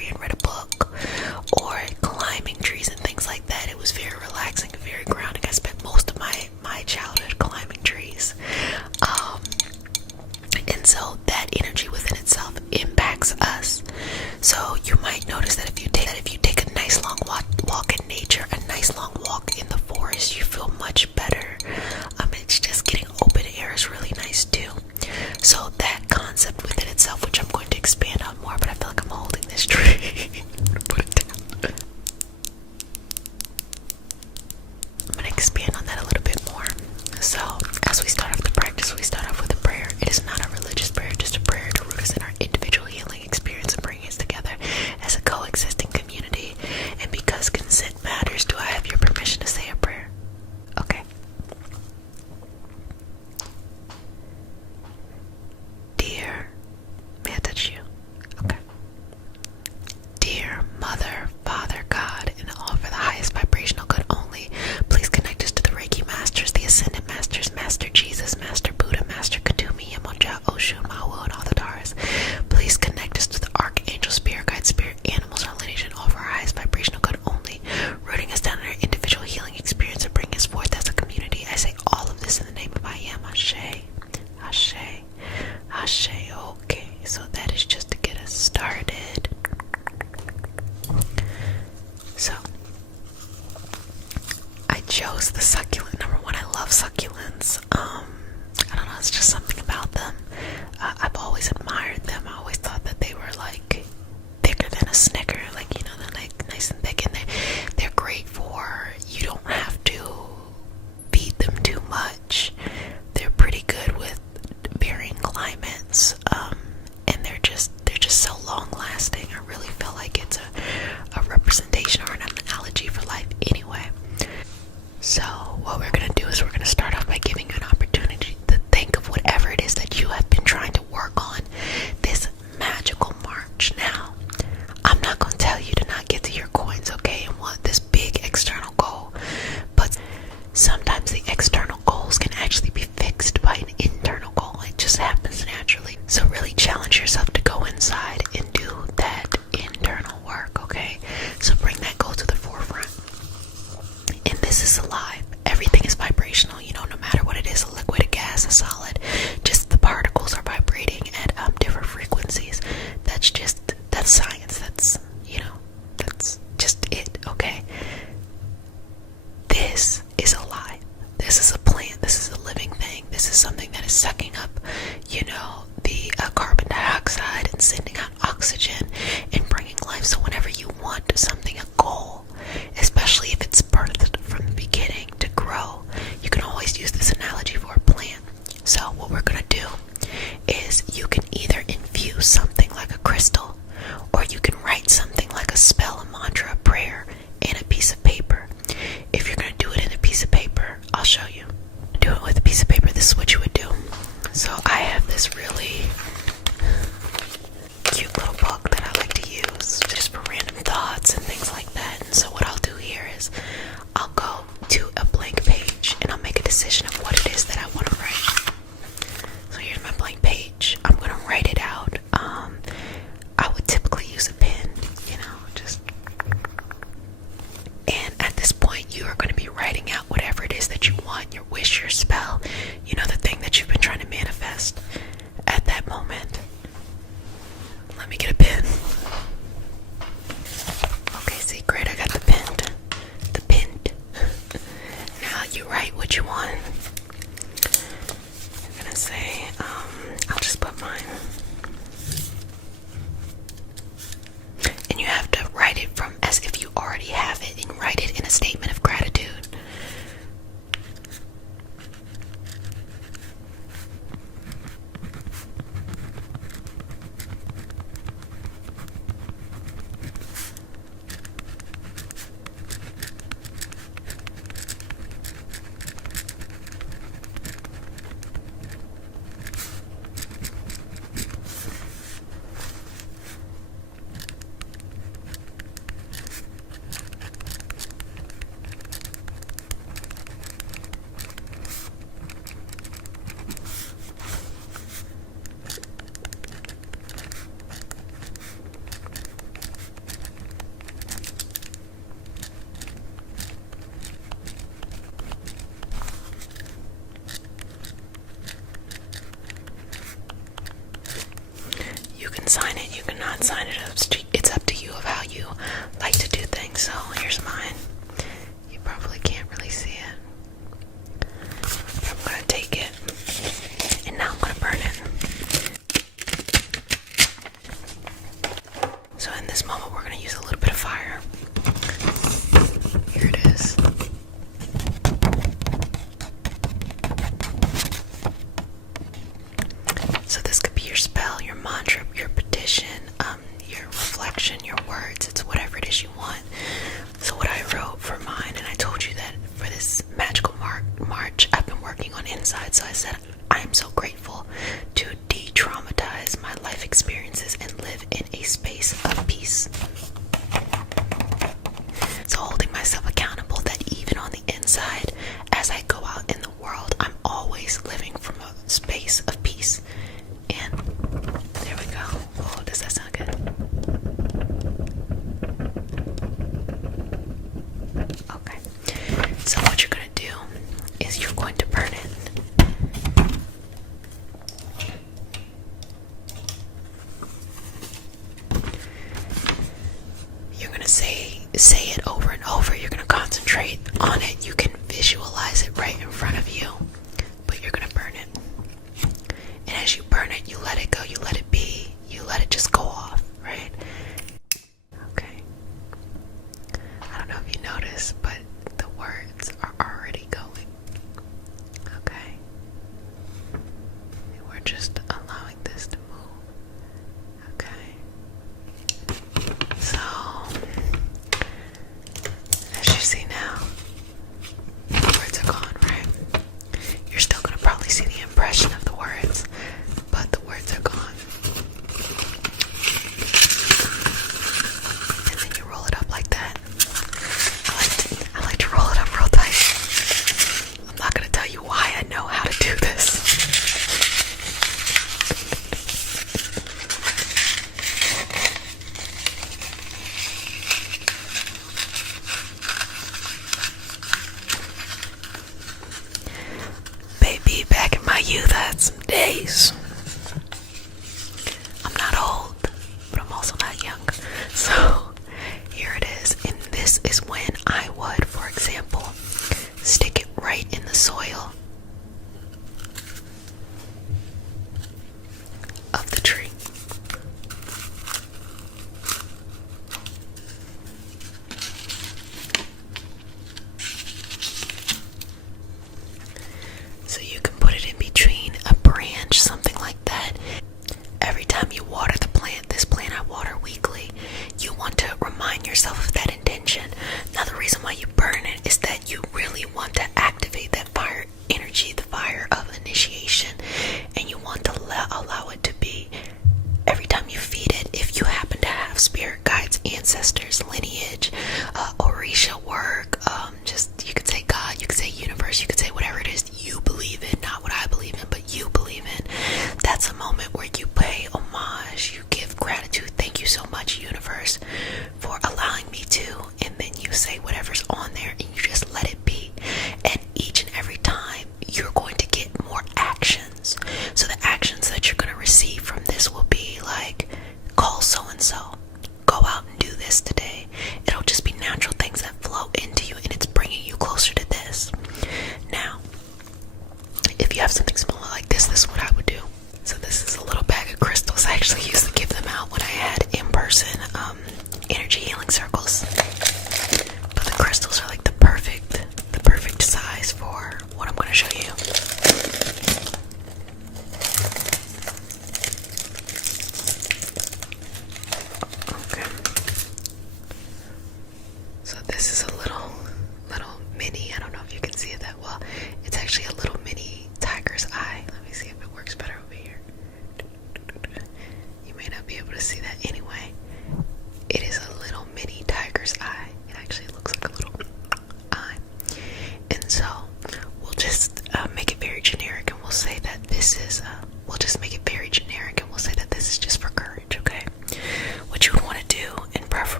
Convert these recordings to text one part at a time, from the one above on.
tree and read a book, or climbing trees and things like that. It was very relaxing and very grounding. I spent most of my childhood climbing trees. And so that energy within itself impacts us. So you might notice that if you take a nice long walk in nature, a nice long walk in the forest, you feel much better. It's just getting open air is really nice too. So that concept within itself, which I'm going to expand on more, but I feel like I'm holding this tree. Put it down. I'm going to expand on that a little bit more. So as we start off the practice, we start off with a prayer. It is not a religious prayer, just a prayer to root us in our individual healing experience and bring us together as a coexisting community. And because consent matters, do I have your permission to say a prayer? Okay. Dear, may I touch you? Okay. Dear Mother, Father, God, and all for the highest vibrational good only, please connect us to the Reiki Masters, the Ascended Masters, Master Jesus, Master Buddha, Master Katumi, Yamonja, Oshun, Mawu, and all the Taras. Please connect us to the Archangel, Spirit Guide, Spirit Animals, our lineage, and all for our highest vibrational good only, rooting us down in our individual healing experience and bringing us forth as a community. I say all of this in the name of I Am. Ashe, Ashe, Ashe. Okay, so that is just to get us started. So, I chose the succulent. Number one, I love succulents. I don't know, it's just something about them. I've always admired them. I always thought that they were like thicker than a Snicker, like, you know, they're like nice and thick, and they're great for, you don't have to feed them too much. They're pretty good with varying climates, and they're just so long lasting. I really feel like it's a representation or an analogy for life anyway. So what we're going to do is we're going to start off by giving you an opportunity to think of whatever it is that you have been trying to work on this magical March. Now, I'm not going to tell you to not get to your coins, okay, and want this big external goal, but sometimes the external goals can actually be fixed by an internal goal. It just happens naturally. So really challenge yourself to go inside and do that internal work, okay? So bring that goal to the forefront. And this is alive. Everything is vibrational, you know, no matter what it is, a liquid, a gas, a solid, just the particles are vibrating at different frequencies. That's science. That's, you know, that's just it, okay? This is alive. This is a plant. This is a living thing. This is something that is sucking up, you know, the carbon dioxide and sending out oxygen and bringing life. So whenever you want something, a goal, especially if it's birthed from the beginning to grow, you can always use this analogy for a plant. So what we're going to do is you can either infuse something like a crystal, or you can write something like a spell, a mantra, a prayer in a piece of paper. If you're going to do it in a piece of paper, I'll show you. Do it with a piece of paper. This is what you would do. So I have this really cute little book that I like to use just for random thoughts and things like that. And so what I'll do here is I'll go to a blank page and I'll make a decision of what it is that I want to write. So here's my blank page. I'm going to write it out. I would typically use a pen, you know, just. And at this point, you are going to be writing out whatever it is that you want, your wish, your spell, you know, the thing that you've been trying to manifest at that moment. Let me get a pen. Okay, see, great, I got the pen. The pen. Now you write what you want. I'm going to say, I'll just put mine. And you have to write it from as if you already have it, and write it in a statement of gratitude. sign it, you can not sign it. It's up to you of how you like to do things. So here's mine. You probably can't really see it. I'm gonna take it, and now I'm gonna burn it. So in this moment, we're gonna use a little bit of fire. Here it is. So this could be your spell, your mantra, your petition, your reflection, your words. It's whatever it is you want. So what I wrote for mine, and I told you that for this magical March, I've been working on inside. So I said, I am so grateful to de-traumatize my life experiences and live in a space of peace. So holding myself accountable that even on the inside, as I go out in the world, I'm always living from a space of peace. And there we go. Oh, does that sound good? Okay. So what you're going to do is you're going to burn it. You're going to say it over and over. You're going to concentrate on it. You can visualize it right in front of you, but you're going to burn it. And as you burn it, you let it go, you let it be, you let it just go off, right? Okay. I don't know if you noticed, but the words are already going. Okay. And we're just allowing this to move. Okay. So, as you see now, the words are gone, right? You're still going to probably see the impression of the words, but the words are gone. And then you roll it up like that. I like to roll it up real tight. I'm not going to tell you why I know how to do this. Baby, back in my youth, I had some days. I'm not old, but I'm also not young. So here it is. And this is when I would, for example, stick it right in the soil of the tree. So you can put it in between a branch, something like that. Every time you water the plant, this plant I water weekly, you want to remind yourself of that intention. Now the reason why you burn it is that you really want to activate that fire energy, the fire of initiation, and you want to allow it to be. Every time you feed it, if you happen to have spirit guides, ancestors, lineage, Orisha work, just, you could say God, you could say universe, you could say whatever it is you believe in, not what I believe in, but you believe in. That's a moment where you pay homage, you give gratitude. Thank you so much, universe, for allowing me to. And then you say whatever's on there and you just let it be. And each and every time you're going to get more actions. So the actions that you're going to receive from this will be like, call so and so, go out and do this today. It'll just be natural things that flow into you, and it's bringing you closer to this. Now, if you have something smaller like this is what I would do. So this is a little bag of crystals. I actually used to give them out when I had in-person energy healing circles. But the crystals are like the perfect size for what I'm going to show you. Okay. So this is a little mini, I don't know if you can see it that well. It's actually a little mini tiger's eye. Let me see if it works better over here. You may not be able to see that anyway. It is a little mini tiger's eye.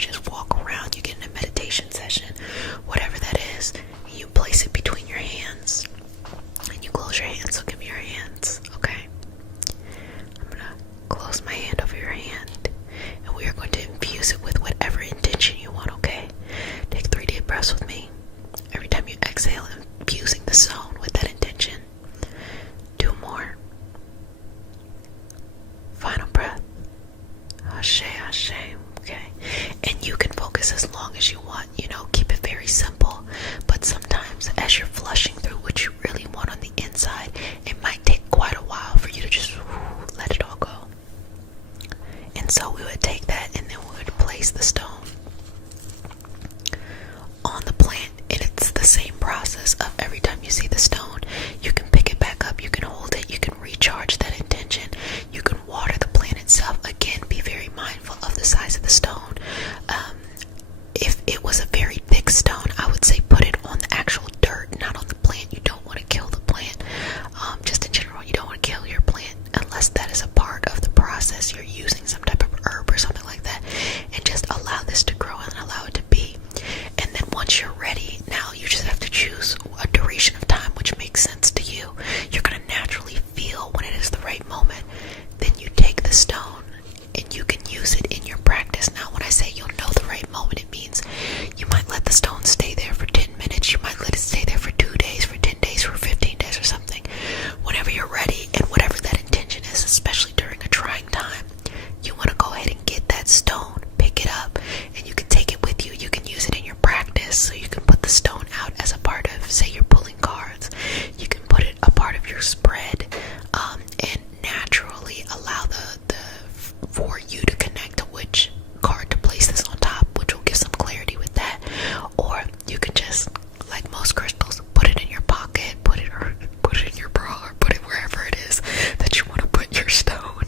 just walk around, you get in a meditation session, whatever that is, you place it between your hands, and you close your hands. So give me your hands, okay? I'm gonna close my hand over your hand, and we are going to infuse it with whatever intention you want, okay? Take 3 deep breaths with me. Every time you exhale, infusing the zone with that intention. 2 more. Final breath. Ashe, ashe. Okay. And you can focus as long as you want, keep it very simple. But sometimes as you're flushing through what you really want on the inside, it might take quite a while for you to just let it all go. And so we would take that, and then we would place the stone on the plant. And it's the same process of every time you see the stone, you can pick it back up, you can hold it, you can recharge that intention, you can water the plant itself. Again, be very mindful of the size of the stone. If it was a very thick stone, I would say put it on the actual dirt, not on the plant. You don't want to kill the plant. Just in general, you don't want to kill your plant unless that is a part of the process. You're using some type of herb or something like that, and just allow this to grow and allow it to be. And then once you're ready, now you just have to choose a duration of time which makes sense to you. You're going to naturally feel when it is the right moment. Then you take the stone and you can use it in your practice. Now when I say you'll know the right moment, it means you might let the stone stay there for 10 minutes, you might let it stay there for 2 days, for 10 days, for 15 days or something. Whenever you're ready, and whatever that intention is, especially during a trying time, you want to go ahead and get that stone, pick it up, and you can take it with you. You can use it in your practice. So you can put the stone out as a part of, say you're pulling cards, you can put it a part of your spread, and naturally allow for you to connect to which card to place this on top, which will give some clarity with that. Or you can just, like most crystals, put it in your pocket, put it in your bra, or put it wherever it is that you want to put your stone,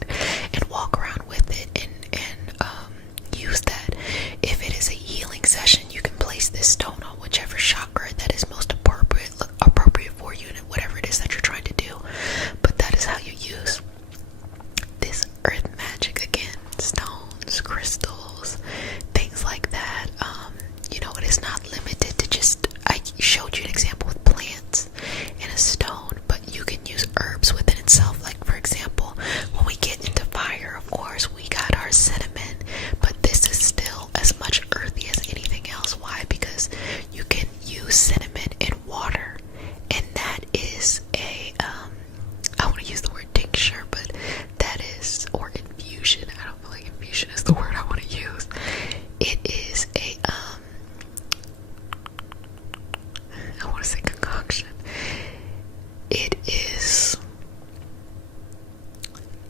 and walk around with it and use that. If it is a healing session, you can place this stone on whichever chakra that is most appropriate for you, and whatever it is that you're trying to do. But that is how you use this earth magic. Again, stones, crystals, things like that. It is not limited to just, I showed you an example with plants and a stone, but you can use herbs within itself. Like for example, when we get into fire, of course, we got our cinnamon, but this is still as much earthy as anything else. Why? Because you can use cinnamon in water, and that is I want to use the word tincture, but that is, or infusion. I don't feel like infusion is the word I want to use. It is I want to say concoction. It is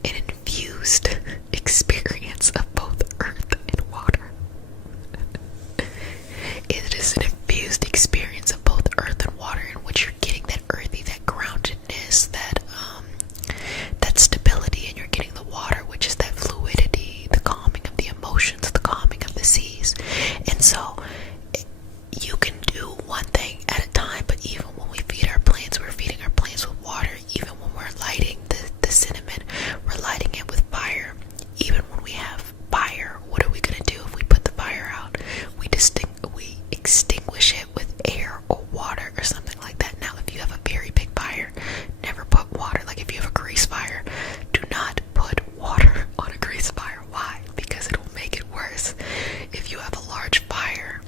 an infused experience of both earth and water. It is an infused experience of both earth and water, in which you're getting that earthy, that groundedness, that stability, and you're getting the water, which is that fluidity, the calming of the emotions, the calming of the seas. And so you can do one thing at a time, but even when we feed our plants, we're feeding our plants with water. Even when we're lighting the cinnamon, we're lighting it with fire. Even when we have fire, what are we going to do if we put the fire out? We extinguish it with air or water or something like that. Now, if you have a very big fire, never put water. Like if you have a grease fire, do not put water on a grease fire. Why? Because it will make it worse. If you have a large fire,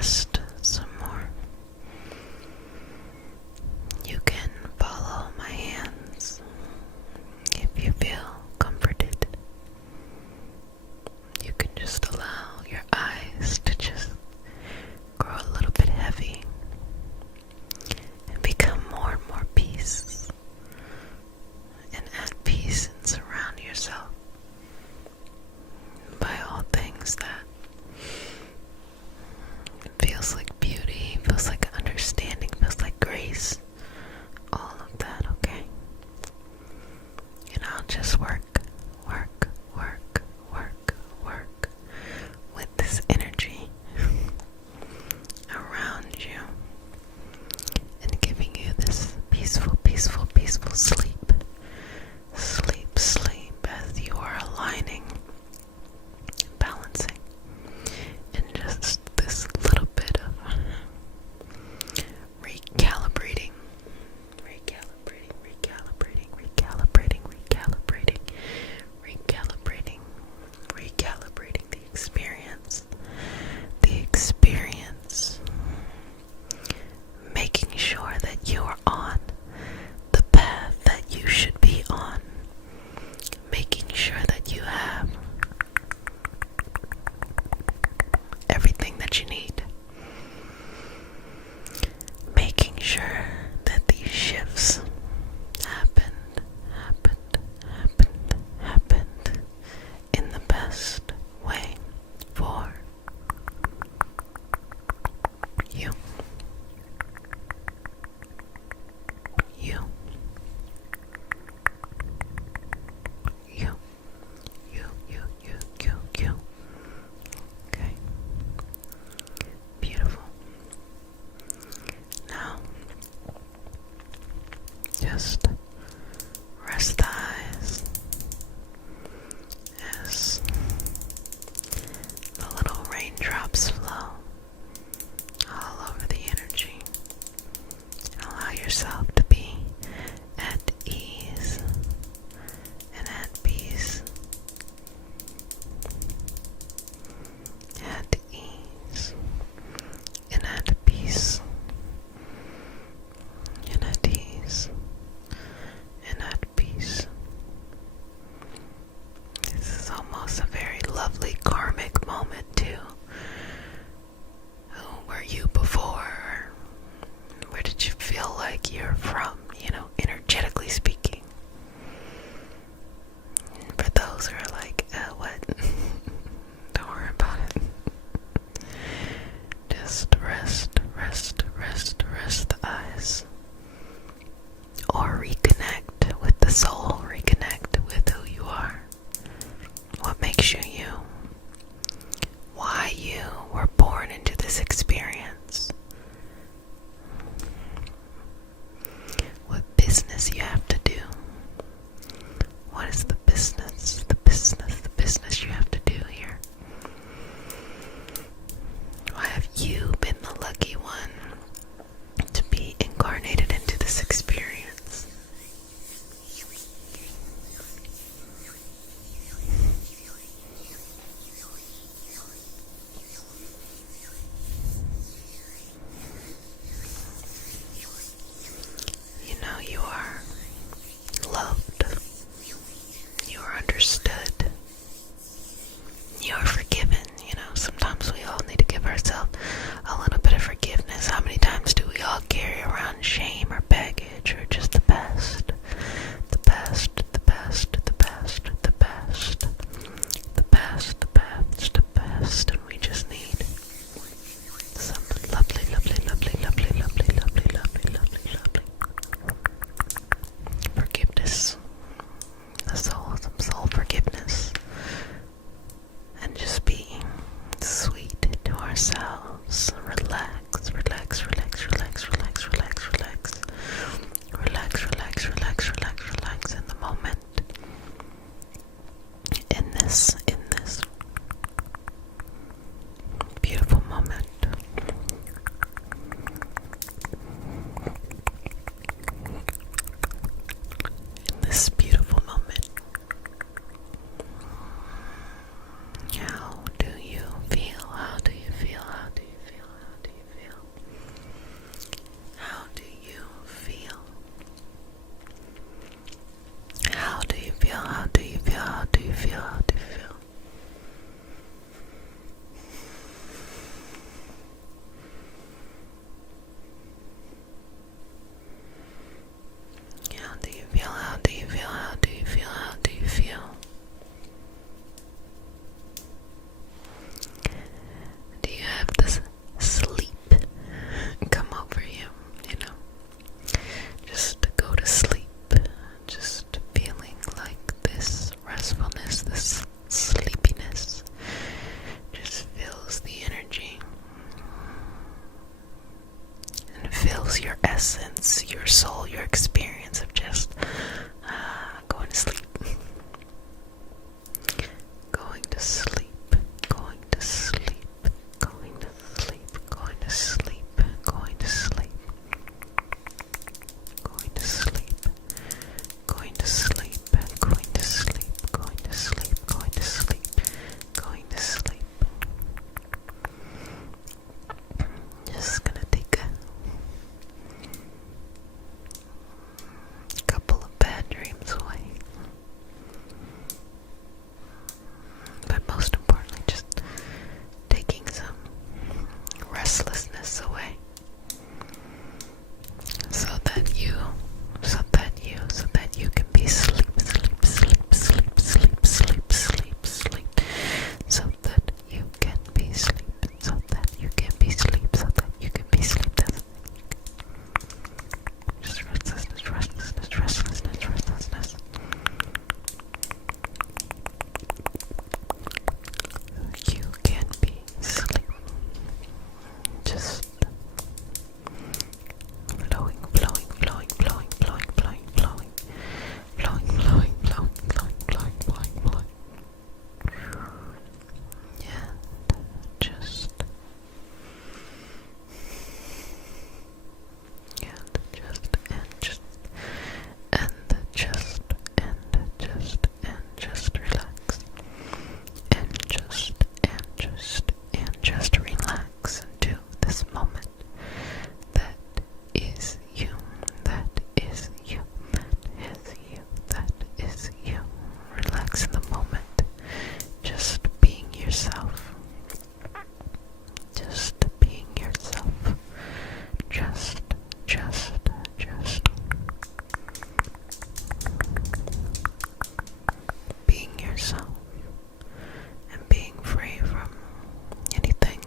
rest some more. You can follow my hands if you feel comforted. You can just allow your eyes to just grow a little bit heavy and become more and more peace, and at peace and surround yourself by all things that feels like beauty, feels like understanding, feels like grace, all of that, okay? And I'll just work with this energy around you and giving you this peaceful sleep. Sleep as you are aligning, balancing, and just this little bit of recalibrating the experience, making sure that you are on the path that you should be on, making sure that you have everything that you need, making sure that these shifts happened in the best way for you. Okay. Beautiful. Now, just rest the eyes as the little raindrops flow all over the energy. Allow yourself to be at ease and at peace. At ease and at peace. And at ease and at peace. This is almost a very lovely karmic moment too. Who were you before? Where did you feel like you're from, energetically speaking? And for those who are like, what? Don't worry about it. Just rest the eyes. Or reconnect with the soul, reconnect with who you are. What makes you you? Why you were born into this experience. What business you have to do. What is the business you have to do here? Why have you been the lucky one to be incarnated into this experience? You are loved. You are understood. You are forgiven. Sometimes we all need to give ourselves a little bit of forgiveness. How many times do we all carry around shame or baggage or just the past? The past, and we just need some lovely forgiveness. Some soul forgiveness. And just being sweet to ourselves. Relax in the moment. In this beautiful moment. In this beautiful moment. How do you feel? How do you feel? How do you feel? lose your essence, your soul, your experience of just going to sleep. Going to sleep, going to sleep, going to sleep, going to sleep, going to sleep, going to sleep, going to sleep, going to sleep, going to sleep, going to sleep, going to sleep. Just gonna take a couple of bad dreams away. But most importantly, just taking some restlessness away. So that you can be sleep, sleep, sleep, sleep, sleep, sleep, sleep, sleep. So that you can be sleep, so that you can be sleep, so that you can be sleep. That's just restlessness, restlessness, restlessness, restlessness. You can be sleep. Just flowing, flowing, flowing, flowing, flowing, flowing, flowing, flowing, flowing, flowing, flowing, flowing, flowing, flowing. And just relax. And just relax into this moment. That is you. That is you. That is you. That is you. Relax in the moment. Just being yourself. Just being yourself. Just being yourself and being free from anything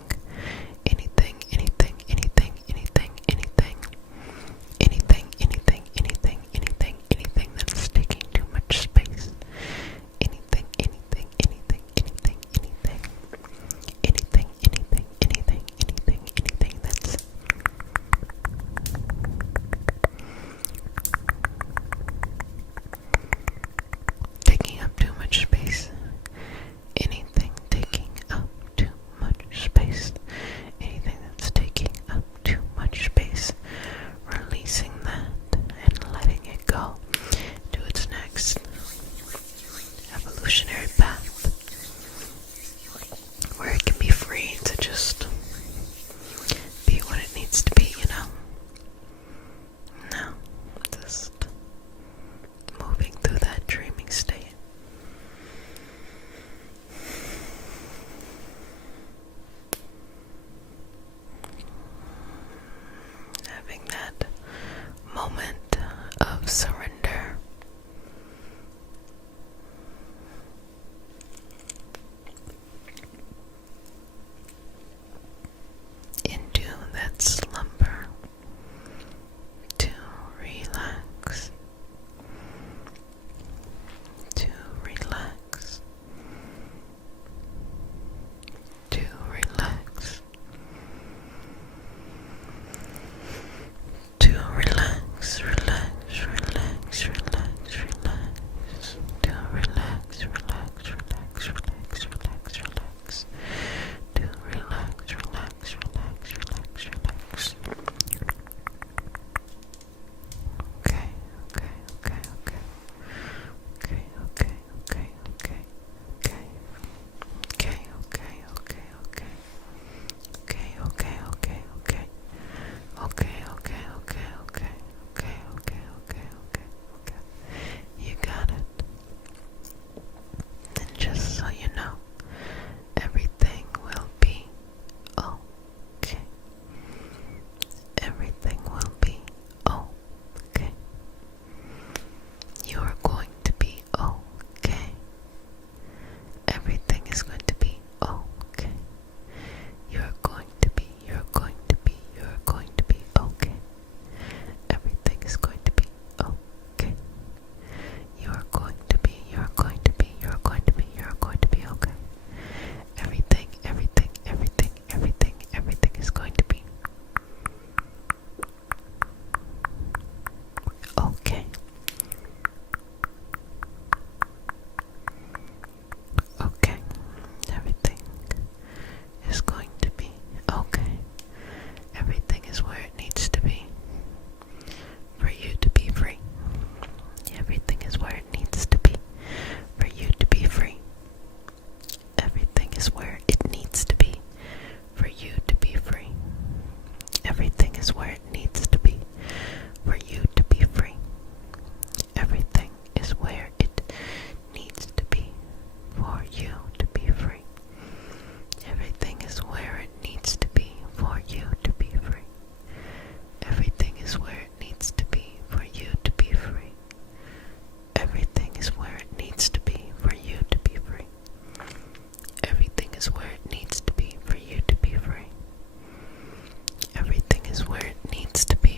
is where it needs to be for you to be free. Everything is where it needs to be for you to be free. Everything is where it needs to be for you to be free. Everything is where it needs to be for you to be free. Everything is where it needs to be for you to be free. Everything is where it needs to be for you to be free. Everything is where it needs to be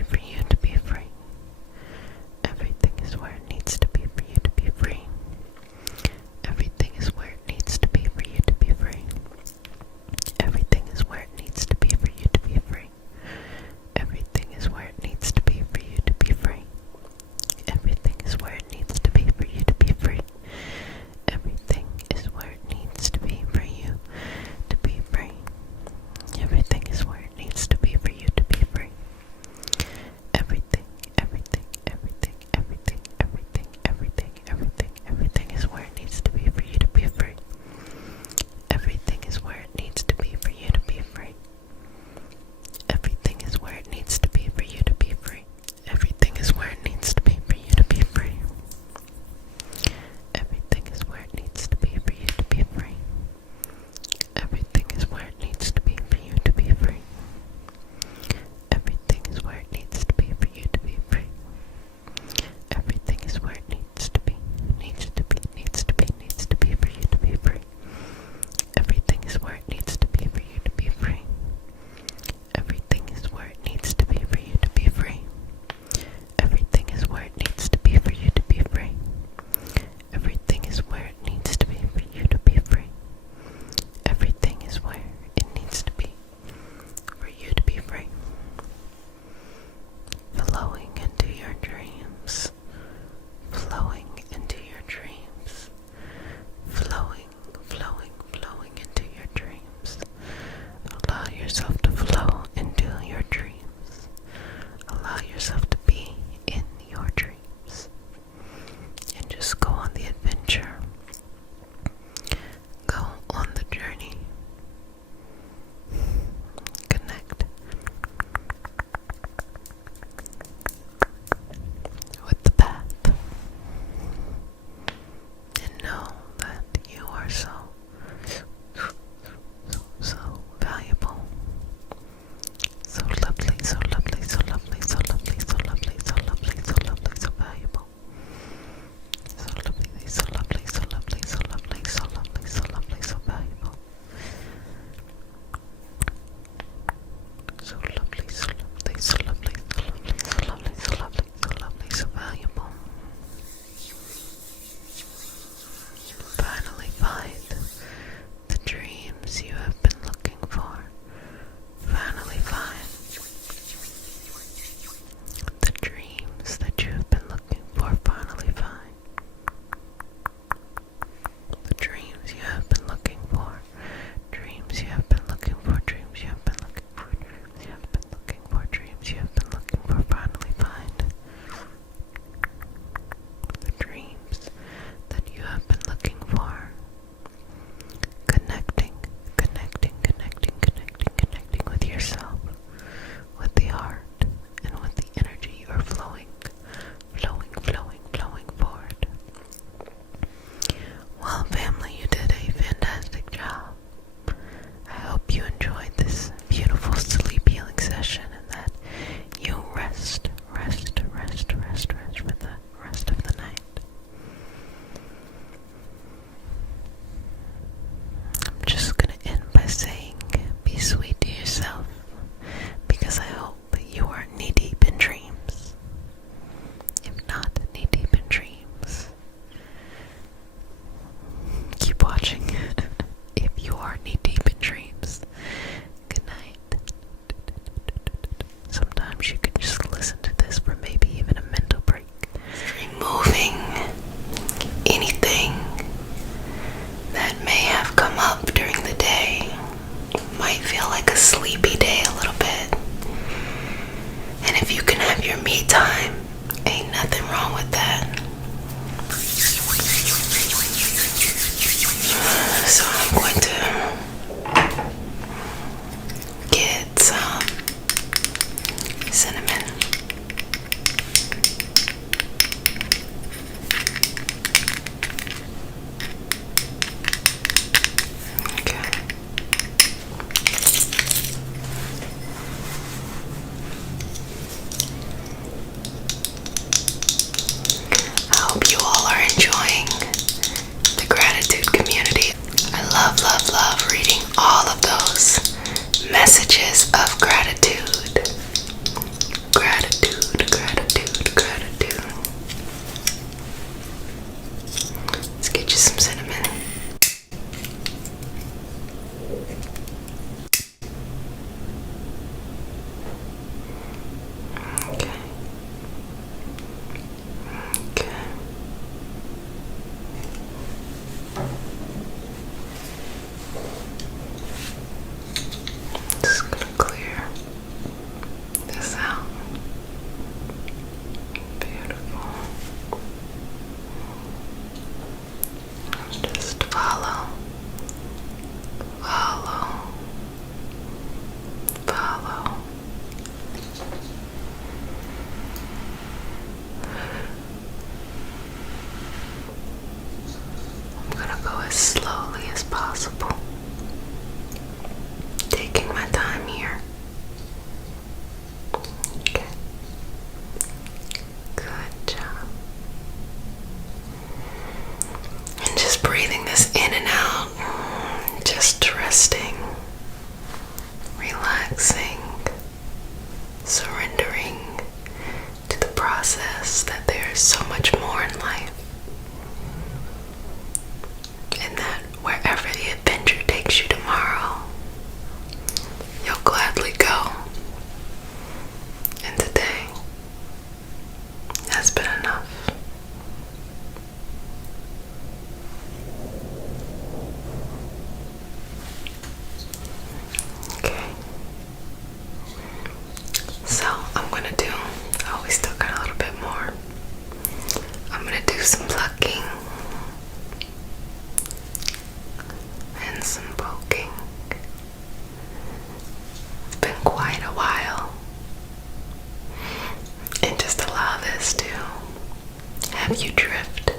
have you drift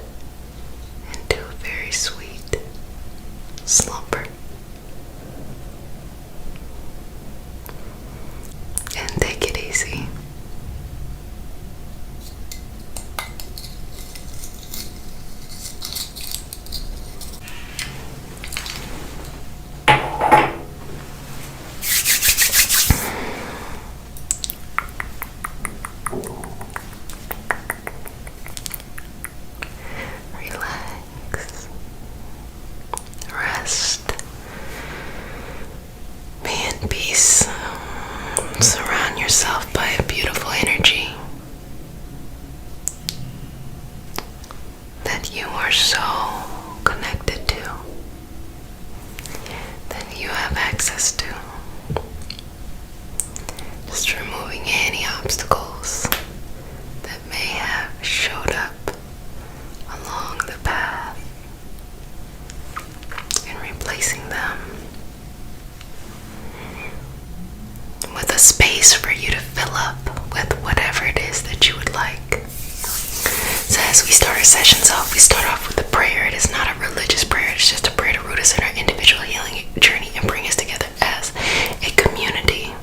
into a very sweet slumber. And take it easy. Relax. Rest. Be in peace. Surround yourself by a beautiful energy that you are so connected to, that you have access to. Just removing any obstacles that may have showed up along the path and replacing them with a space for you to fill up with whatever it is that you would like. So as we start our sessions off, we start off with a prayer. It is not a religious prayer, it's just a prayer to root us in our individual healing journey and bring us together as a community.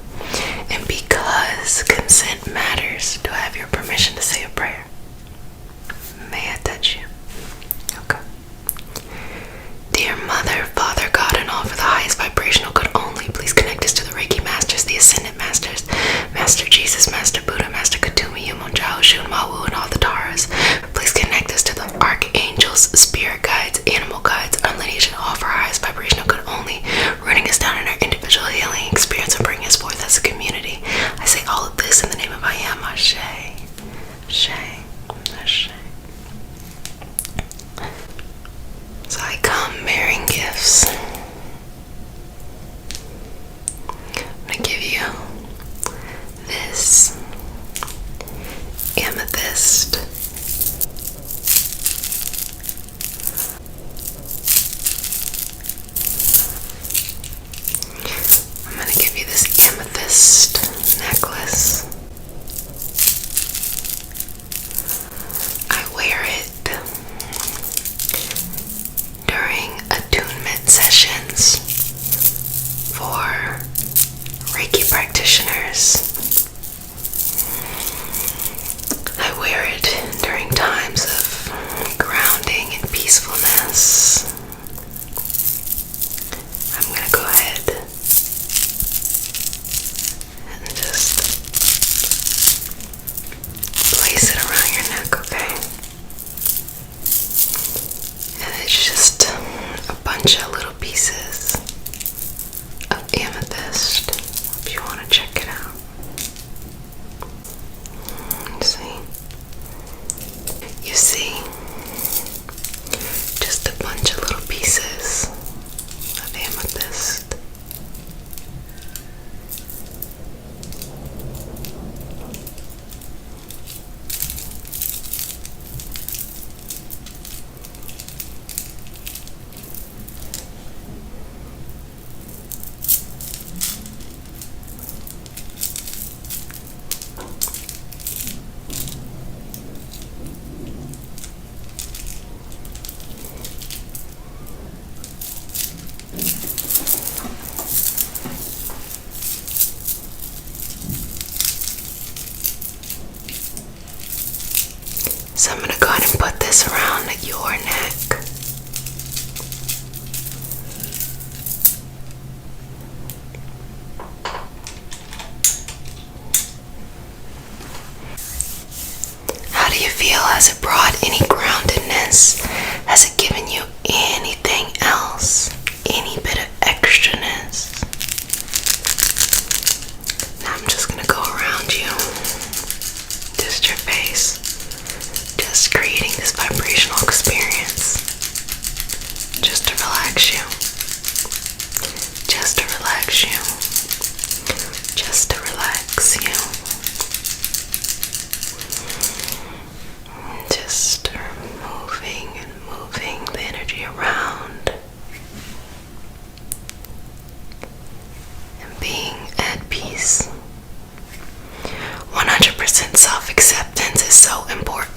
And because consent matters, do I have your permission to say a prayer? May I touch you? Okay. Dear Mother, Father, God, and all for the highest vibrational good only, please connect us to the Reiki Masters, the Ascendant Masters, Master Jesus, Master Buddha, Master Katumi, Yumonjao, Shun, Mawu, and all the Taras. Please connect us to the Archangels, Spirit Guides, Animal Guides, our lineage, and all for our highest vibrational good only, rooting us down in our individual healing experience and bringing us forth as a community. I say all of this in the name of I Am, Ashe, Ashe, Ashe. So I come bearing gifts. I'm going to give you this amethyst. I'm going to give you this amethyst necklace. I wear it during attunement sessions for Reiki practitioners. I wear it during times of grounding and peacefulness. I'm going to go ahead and just place it around your neck, okay? And it's just a bunch of little pieces of amethyst, if you want to check it out. You see, just a bunch of little pieces of amethyst. So I'm going to go ahead and put this around your neck. How do you feel? Has it brought any groundedness? Has it given you anything else? Any bit of extraness? Now I'm just going to go around you. Just your face. Just creating this vibrational experience. Just to relax you. Just to relax you. Just to relax you. Just moving and moving the energy around. And being at peace. 100% self-acceptance is so important.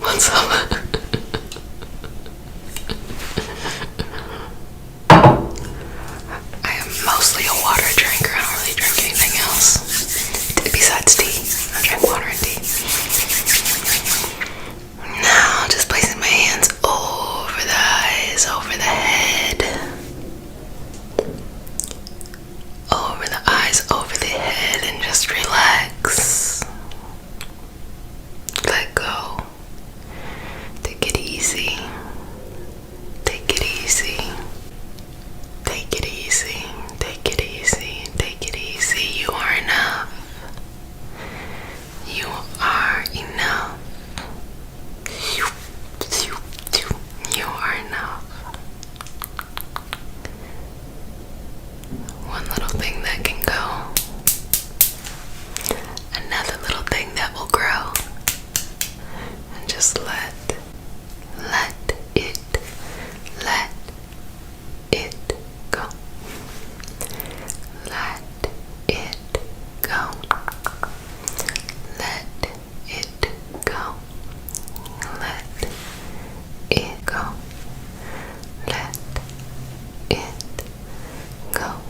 What's up? I am mostly a water drinker. I don't really drink anything else besides tea. I drink water and tea. Now, just placing my hands over the eyes, over the head, over the eyes, over the head, and just relax. Let go. Take it easy. Take it easy. Take it easy. Take it easy. Take it easy. You are enough. You are enough. You are enough. One little thing that can go, another little thing that will grow. And just let it go. Let it go. Let it go. Let it go. Let it go. Let it go.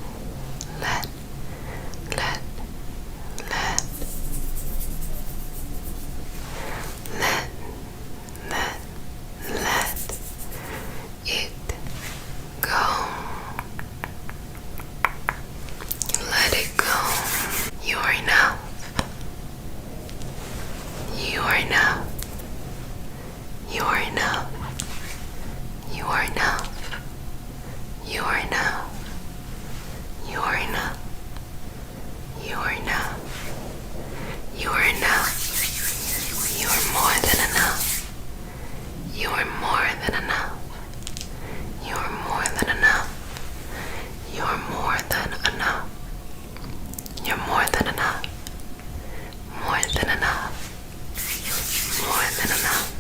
Let let it go. Let it go. You are enough. You are enough. You are enough. You are enough. You are enough. You are enough. You are enough. You are enough. You are more than enough. You are more than enough. You are more than enough. You are more than enough. You're more than enough. More than enough. More than enough.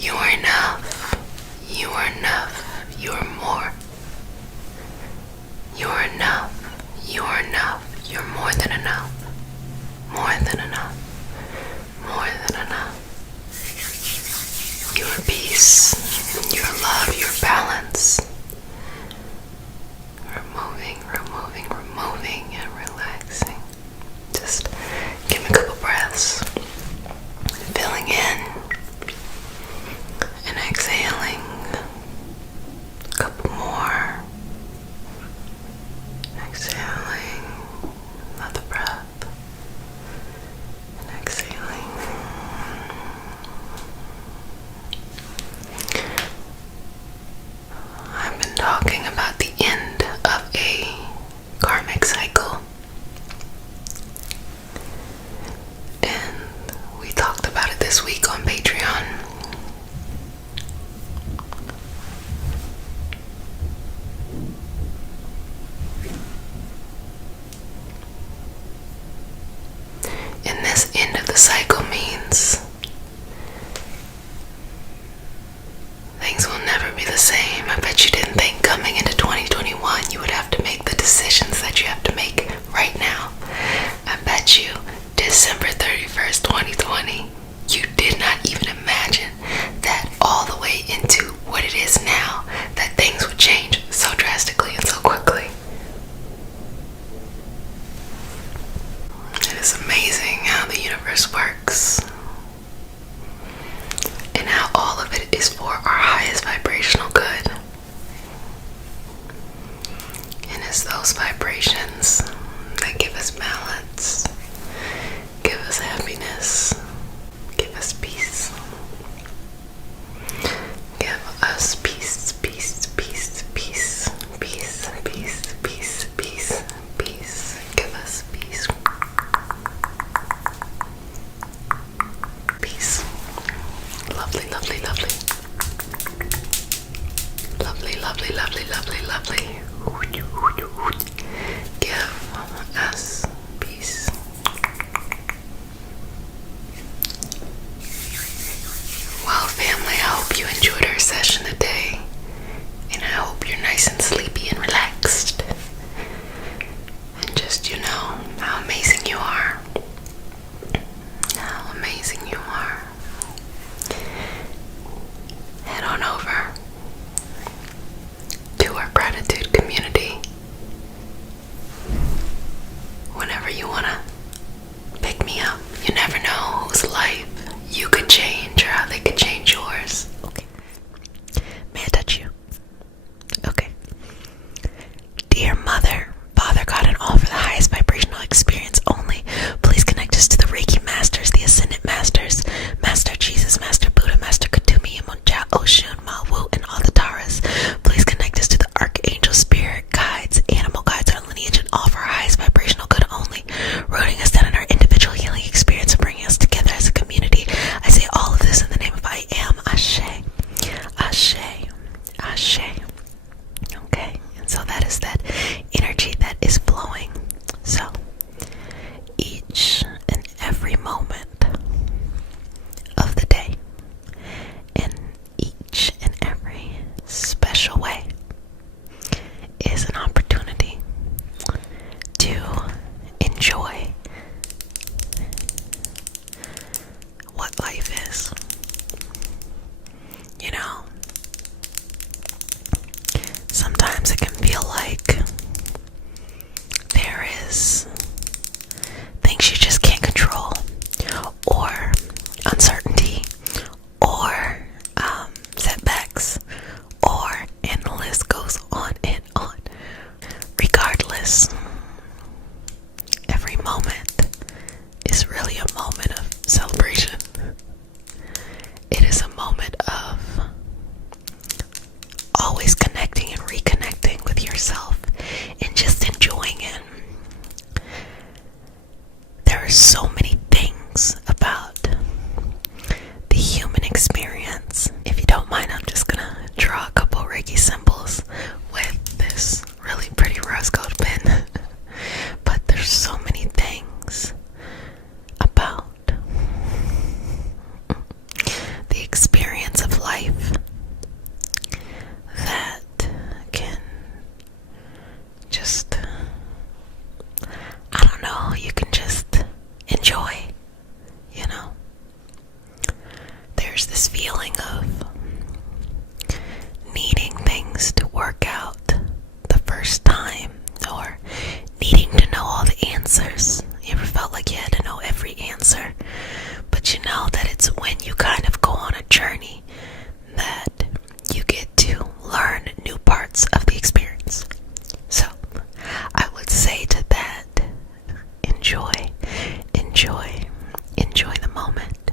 You are enough. You are enough. You are more. You are enough. You are enough. You're more than enough. More than enough. More than enough. Your peace, your love, your balance. Removing, and relaxing. Just give me a couple breaths. Filling in and exhaling. A couple more. Exhaling. Another breath. And exhaling. I've been talking about the end of a karmic cycle. And we talked about it this week on Patreon. And this end of the cycle means things will never be the same. I bet you didn't think coming into 2021 you would have to make the decisions that you have to make right now. I bet you December 31st, 2020, you did not even imagine that all the way into what it is now, that things would change so drastically and so quickly. It is amazing how the universe works and how all of it is for our highest vibrational good. And it's those vibrations that give us balance, give us happiness, give us peace. Give us peace, peace, peace, peace, peace, peace, peace, peace, peace, whenever you want to pick me up. You never know whose life you could change or how they could change yours. Okay. May I touch you? Okay. Dear Mother, Father God, and all for the highest vibrational experience only, please connect us to the Reiki Masters, the Ascendant Masters, Master Jesus, Master Buddha, Master Kutumi, Monja, Oshun, Mawu, and all the Taras. Please connect us to the Archangel, Spirit Guides, Animal Guides, our lineage, and all for our highest vibrational good only, rooting us down in our individual healing experience and bringing us together as a community. I say all of this in the name of I Am. Ashe. Ashe. Ashe. Okay, and so that is that energy that is flowing. So each and every moment of the day, in each and every special way, is an opportunity to enjoy what life is. You know, sometimes it can feel like there is things you just can't control, or uncertainty, or setbacks, and the list goes on and on. Regardless, every moment is really a moment of celebration. It is a moment of always connecting and reconnecting with yourself and just enjoying it. There are so many things about the human experience. If you don't mind, I'm just gonna draw a couple Reiki symbols with this really pretty rose gold pen. But there's so many things about the experience of life that can just, I don't know, you can just enjoy, you know. There's this feeling of needing things to work out the first time, or needing to know all the answers. You ever felt like you had to know every answer? But you know that it's when you kind of go on a journey that you get to learn new parts of the experience. So I would say to that, enjoy the moment.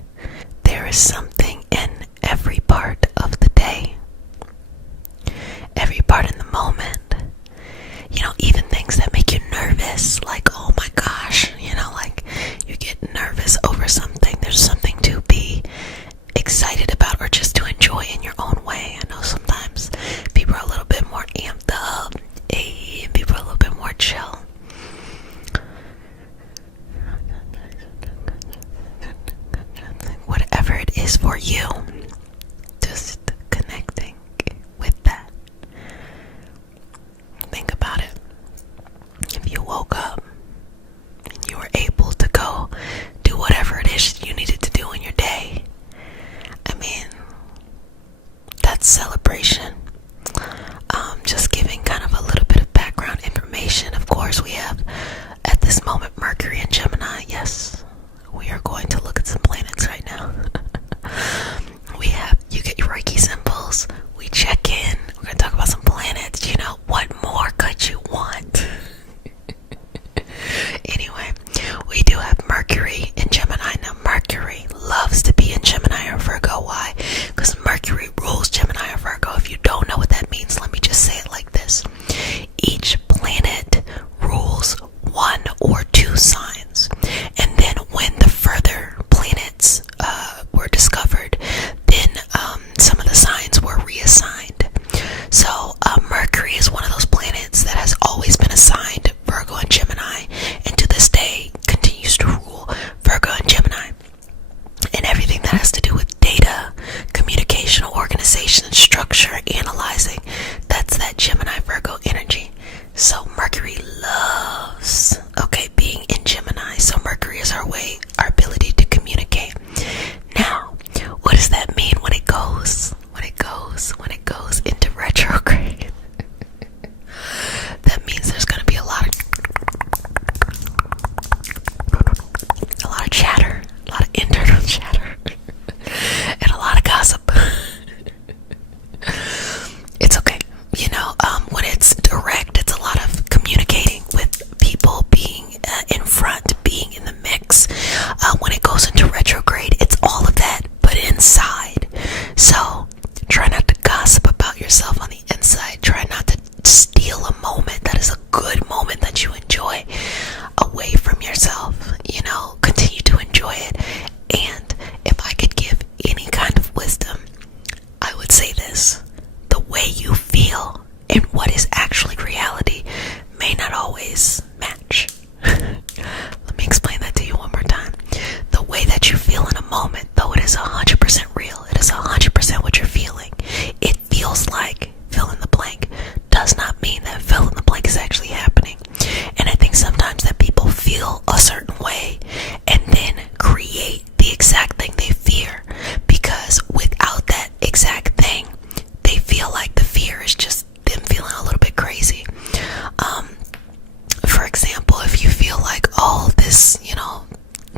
There is something in every part of the day, every part in the moment. You know, even things that make you nervous, like, oh my gosh, you know, like you get nervous over something. There's something to be excited about or just to enjoy in your own way. I know sometimes people are a little bit more amped up, and people are a little bit more chill. Whatever it is for you, just connecting with that. Think about it. If you woke up and you were able to go do whatever it is you needed to do in your day, I mean, that's celebration. Just giving kind of a little bit of background information. Of course, we have at this moment Mercury and Gemini. Yes, we are going to look at some planets right now. You get your Reiki symbols, we check in, we're going to talk about some planets. You know, what more could you want? Anyway, we do have Mercury in Gemini. Now, Mercury loves to be in Gemini or Virgo. Why? Because Mercury rules Gemini or Virgo. If you don't know what that means, let me just say it like this. Each planet rules one or two signs. And then when the further planets were discovered, then some of the signs were reassigned. So Mercury is one of those planets that has always been assigned Virgo and Gemini, and to this day continues to rule Virgo and Gemini. And everything that has to do with data, communication, organization, structure, analyzing, that's that Gemini Virgo energy. So Mercury loves, being in Gemini. So Mercury is our ability to communicate. Now, what does that mean when it goes into retrograde? That means there's going to be a lot of a certain way and then create the exact thing they fear, because without that exact thing, they feel like the fear is just them feeling a little bit crazy. For example, if you feel like, oh, this,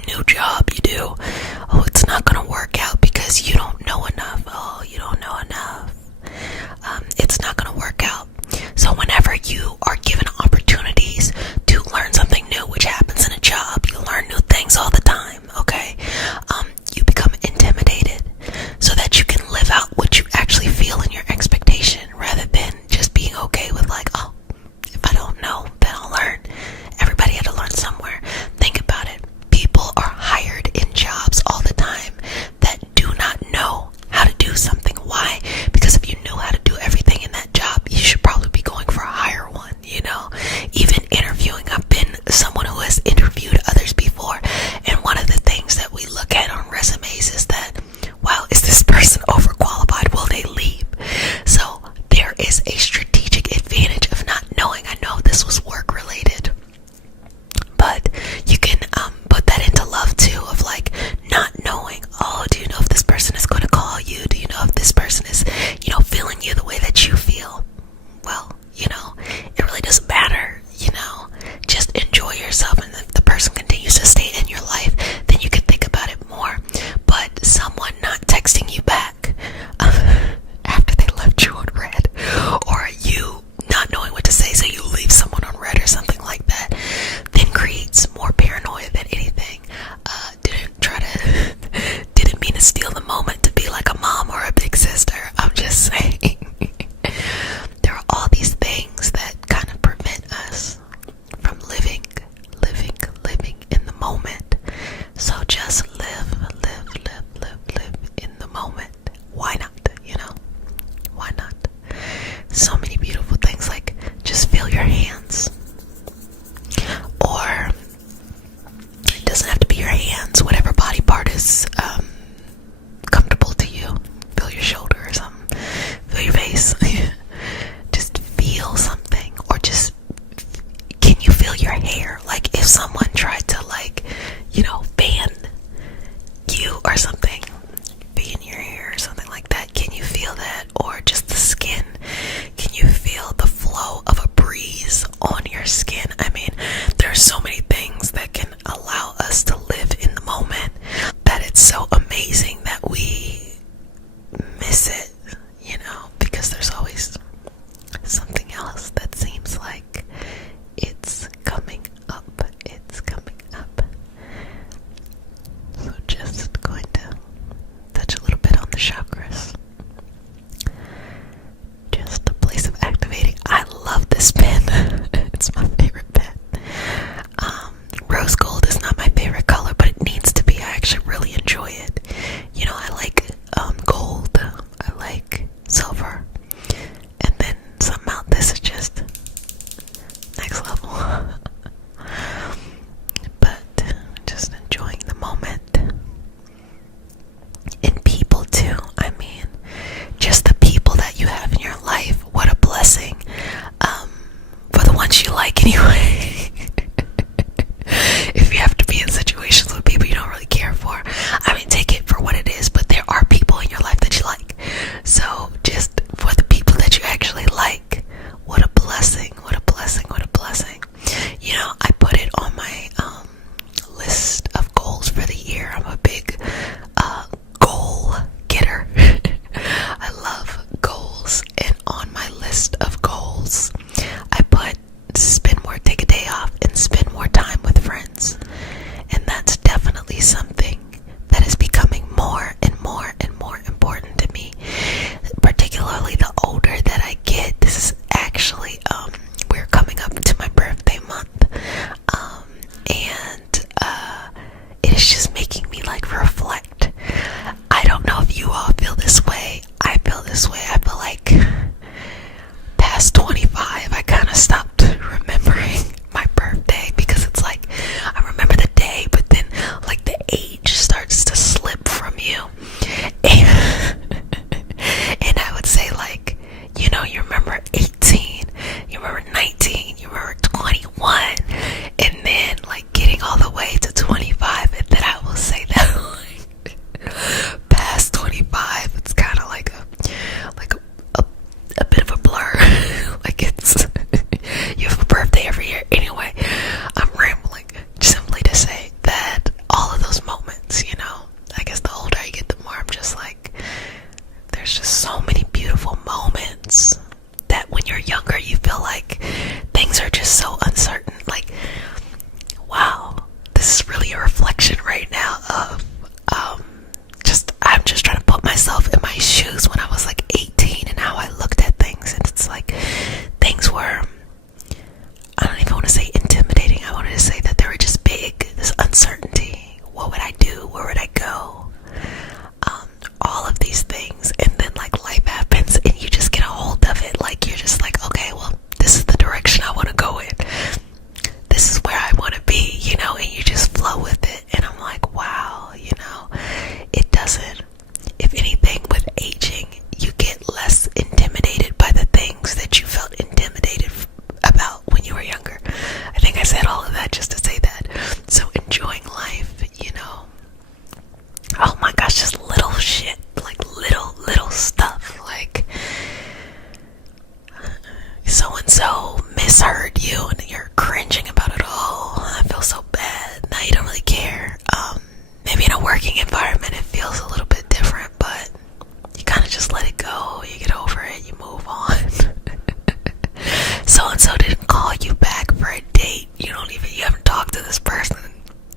new job you do, oh, it's not gonna work out because you don't know enough. Oh, you don't know enough. It's not gonna work out. So whenever you are given opportunities to learn something new, which happens in a job, you learn new things all the time, okay? You become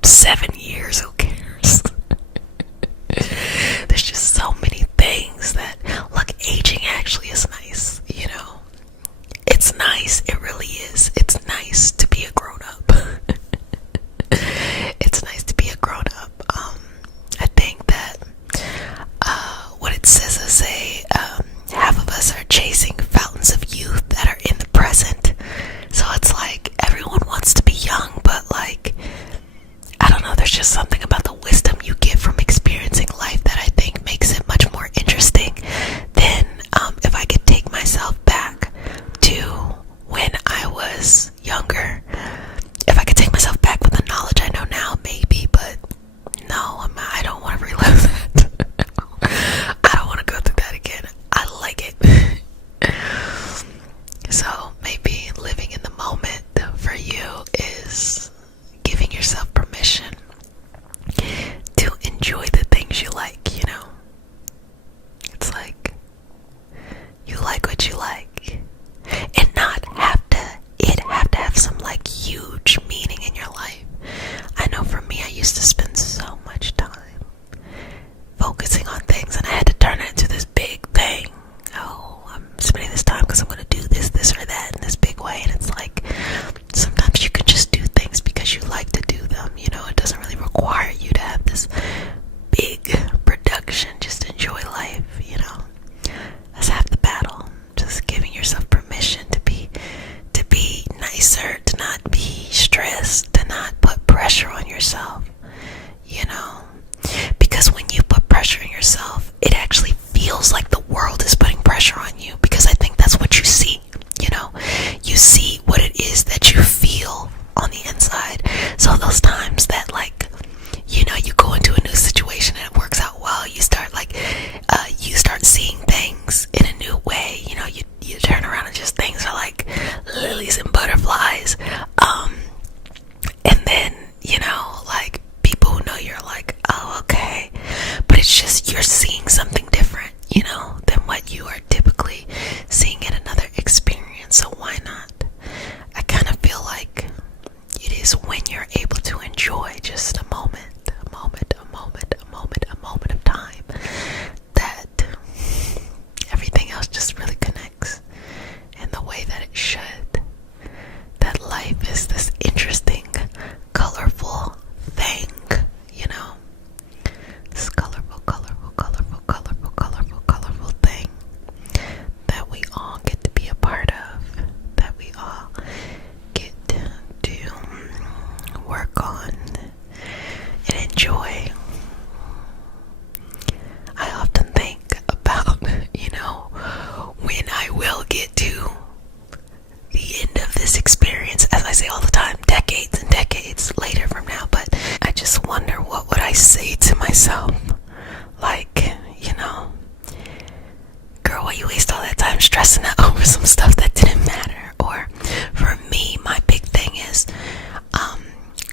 7 years, who cares? There's just so many things that, look, aging actually is nice, you know? It's nice, it really is. It's nice to be a grown-up. It's nice to be a grown-up. I think that what it says is half of us are chasing fountains of youth that are in the present. So it's like everyone wants to be young, but like, I don't know, there's just something about the wisdom you get from experiencing life that I think makes it much more interesting than if I could take myself back to when I was younger. If I could take myself back with the knowledge I know now, maybe, but no, I don't want to relive that. I don't want to go through that again. I like it. So maybe living in the moment for you is giving yourself permission to enjoy the things you like, you know? It's like, you like what you like, and not have to have some like huge meaning in your life. I know for me, I used to spend so much time focusing on things, and I had to turn it into this big thing. Oh, I'm spending this time because I'm going to do this or that in this big way. And it's like, sometimes you can just do things because you like to do them, you know? It doesn't really require you to have this big production. Just enjoy life, you know? That's half the battle. Just giving yourself permission to be nicer, to not be stressed, to not put pressure on yourself, you know? Because when you put pressure on yourself, it actually feels like the world is putting pressure on you, because I think that's what you see, you know? You see what it is that you feel on the inside. So those times that, like, you know, you go into a new situation and it works out well, you start like, you start seeing things in a new way, you know, you turn around and just things are like lilies and butterflies, and then, you know, like, people who know you're like, oh, okay, but it's just, you're seeing something different, you know, than what you are typically seeing in another experience. So why not? I kind of feel like it is when you're able to enjoy just a moment of time, that everything else just really connects in the way that it should. That life is this interesting, colorful thing, you know? This colorful thing that we all get to be a part of, that we all get to work on and enjoy. I often think about, you know, when I will get to the end of this experience, as I say all the time, decades and decades later from now, but I just wonder, what would I say to myself? Like, you know, girl, why you waste all that time stressing out over some stuff that didn't matter? Or for me, my big thing is,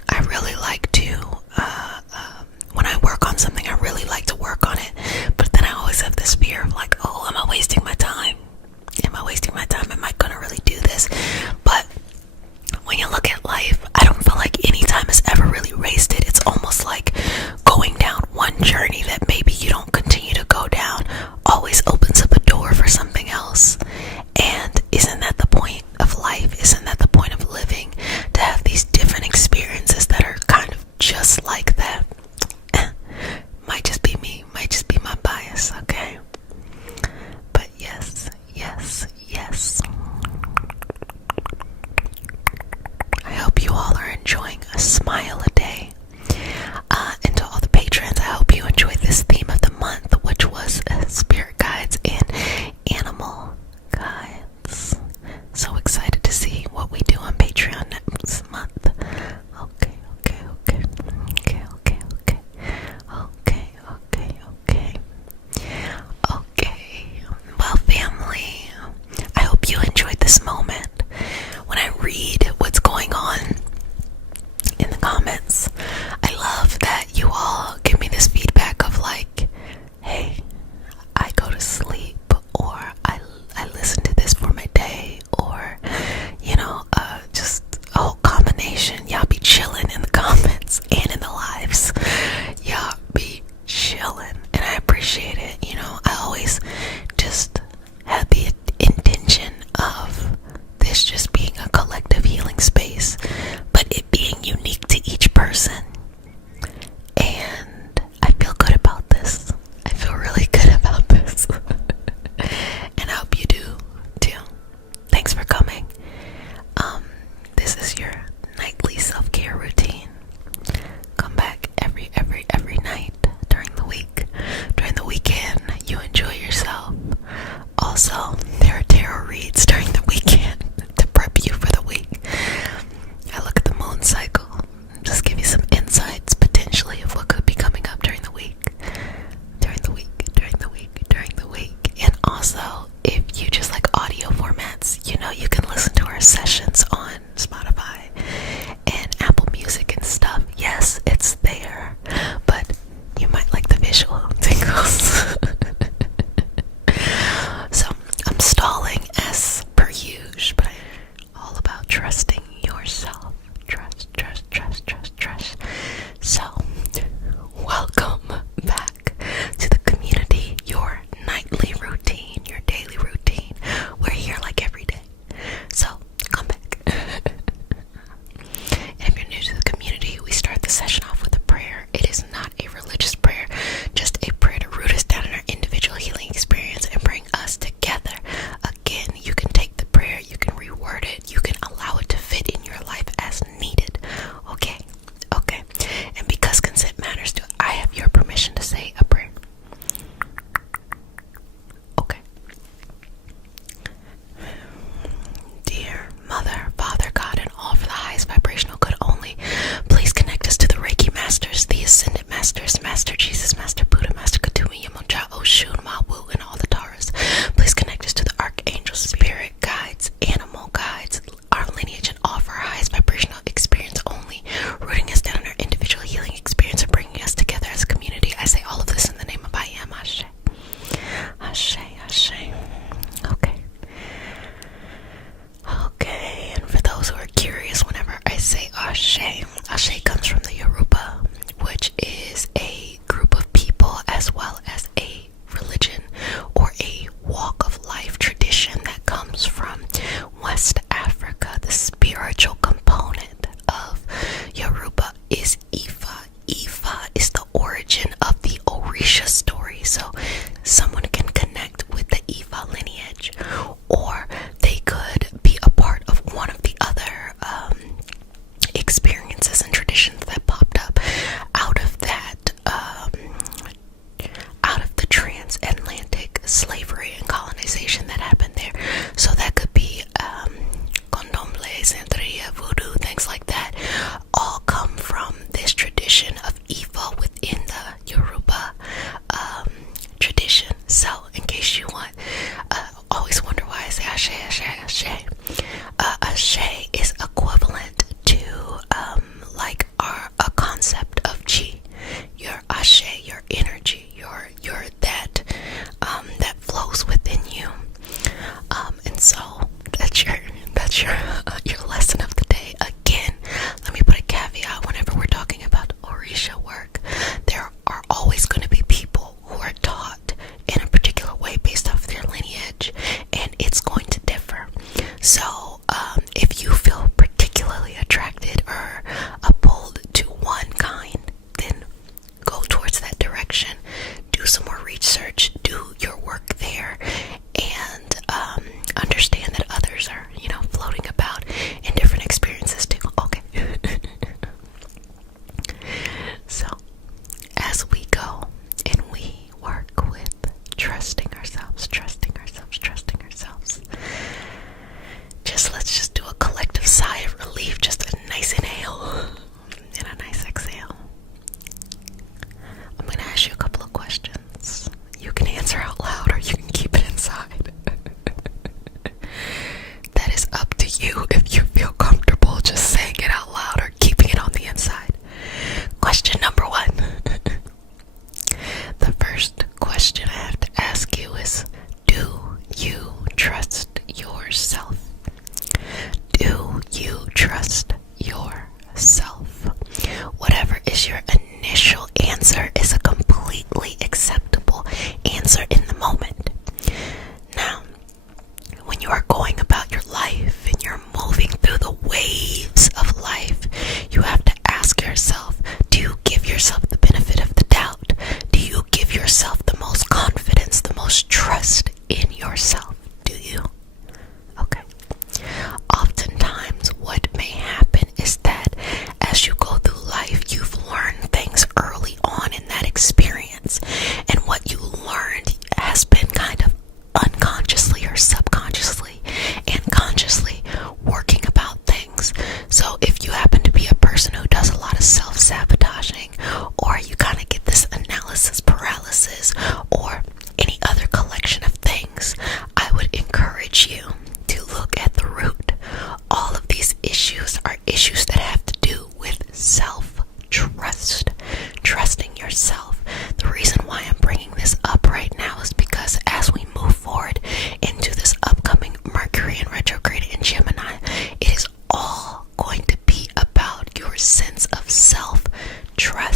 I really like to, when I work on something, I really like to work on it, but then I always have this fear of like, oh, am I wasting my time? Am I wasting my time? Am I gonna really do this? But when you look at life, I don't feel like any time is ever really wasted. It's almost like going down one journey that maybe you don't continue to go down always opens up a door for something else. And isn't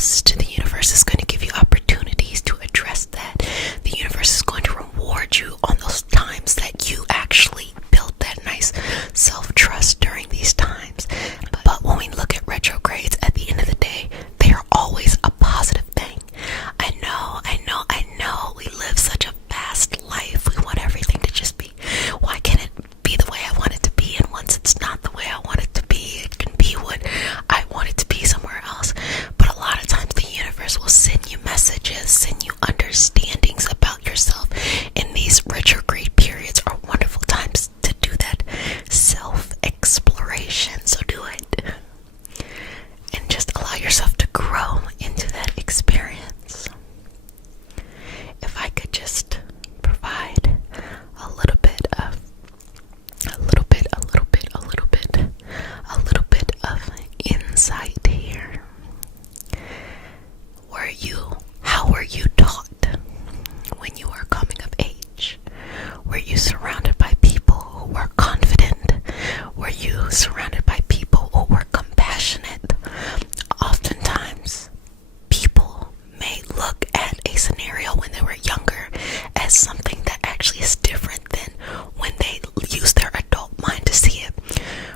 rest. The universe is going to give you opportunities to address that. The universe is going to reward you on those times that you actually built that nice self-trust during these times. But when we look at retrogrades, at the end of the day, they are always a positive thing. I know, we live such a fast life. We want everything to just be, why can't it be the way I want it to be? And once it's not the way I want it to be, it can be what I want it to be somewhere else. But a lot of times the universe will send you messages, send you understandings about yourself. And these retrograde periods are wonderful times to do that self-exploration. So do it. And just allow yourself to grow into that experience. If I could just provide a little bit of insight here. How were you taught when you were coming of age? Were you surrounded by people who were confident? Were you surrounded by people who were compassionate? Oftentimes, people may look at a scenario when they were younger as something that actually is different than when they use their adult mind to see it.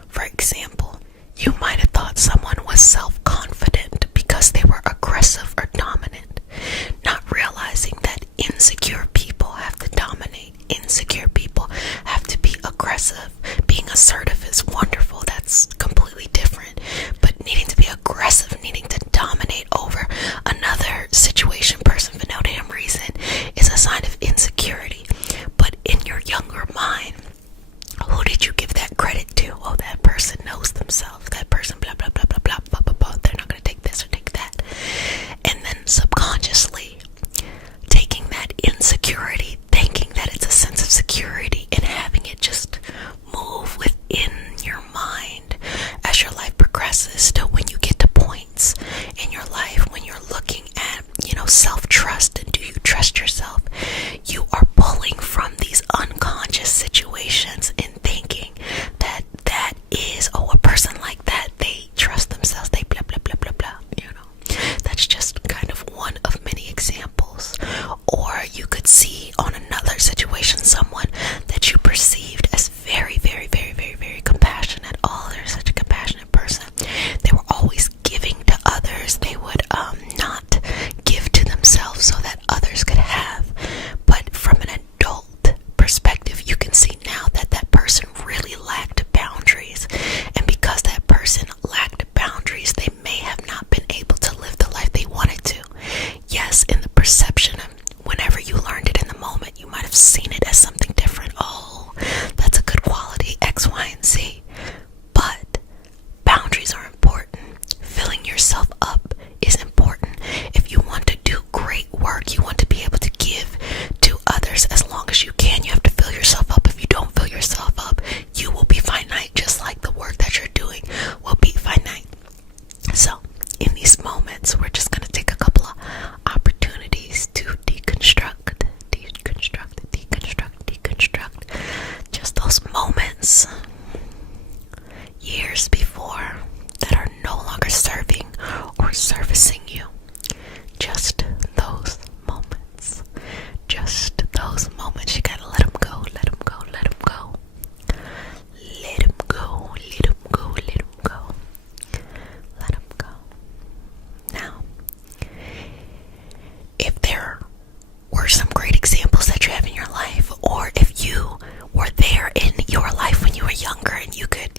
For example, you might have thought someone was self-confident because they were aggressive or dominant, not realizing that insecure people have to dominate. Insecure people have to be aggressive. Being assertive is wonderful. That's completely different. But needing to be aggressive, needing to dominate over another situation, person for no damn reason, is a sign of insecurity. But in your younger mind, who did you give that credit to? Oh, that person knows themselves. That person blah, blah, blah, blah, blah, blah, blah, blah. They're not going to take this or take that. And then subconsciously taking that insecurity, thinking that it's a sense of security, and having it just move within your mind as your life progresses to when you get to points in your life when you're looking at, self-trust and do you trust yourself? You are pulling from these unconscious situations and thinking that is, a person like that, they trust themselves, they blah, blah, blah, blah, blah, That's just kind of one of many examples. Or you could see on another situation someone that you perceived as very, very, very, very, very compassionate. Oh, they're such a compassionate person. They were always giving to others. They would not give to themselves so that others could have. But from an adult perspective, you can see now that that person really lacked boundaries. And because that person lacked boundaries, they may have not been able to live the life they wanted to. Yes, in the perception of whenever you learned it in the moment, you might have seen it as something different. Oh, that's a good quality, X, Y, and Z. But boundaries are important. Filling yourself up is important. If you want to do great work, you want to be able to give to others as long as you can. You have to fill yourself up. If you don't fill yourself up, you will be finite, just like the work that you're doing will be finite. So, in these moments, we're just going to take a couple of opportunities to deconstruct. Just those moments years before that are no longer serving or servicing you. Just those moments. Just those moments. You gotta let them go, let them go, let them go. Let them go, let them go, let them go. Let them go. Now, if there were some great examples that you have in your life, or if you were there in your life when you were younger and you could,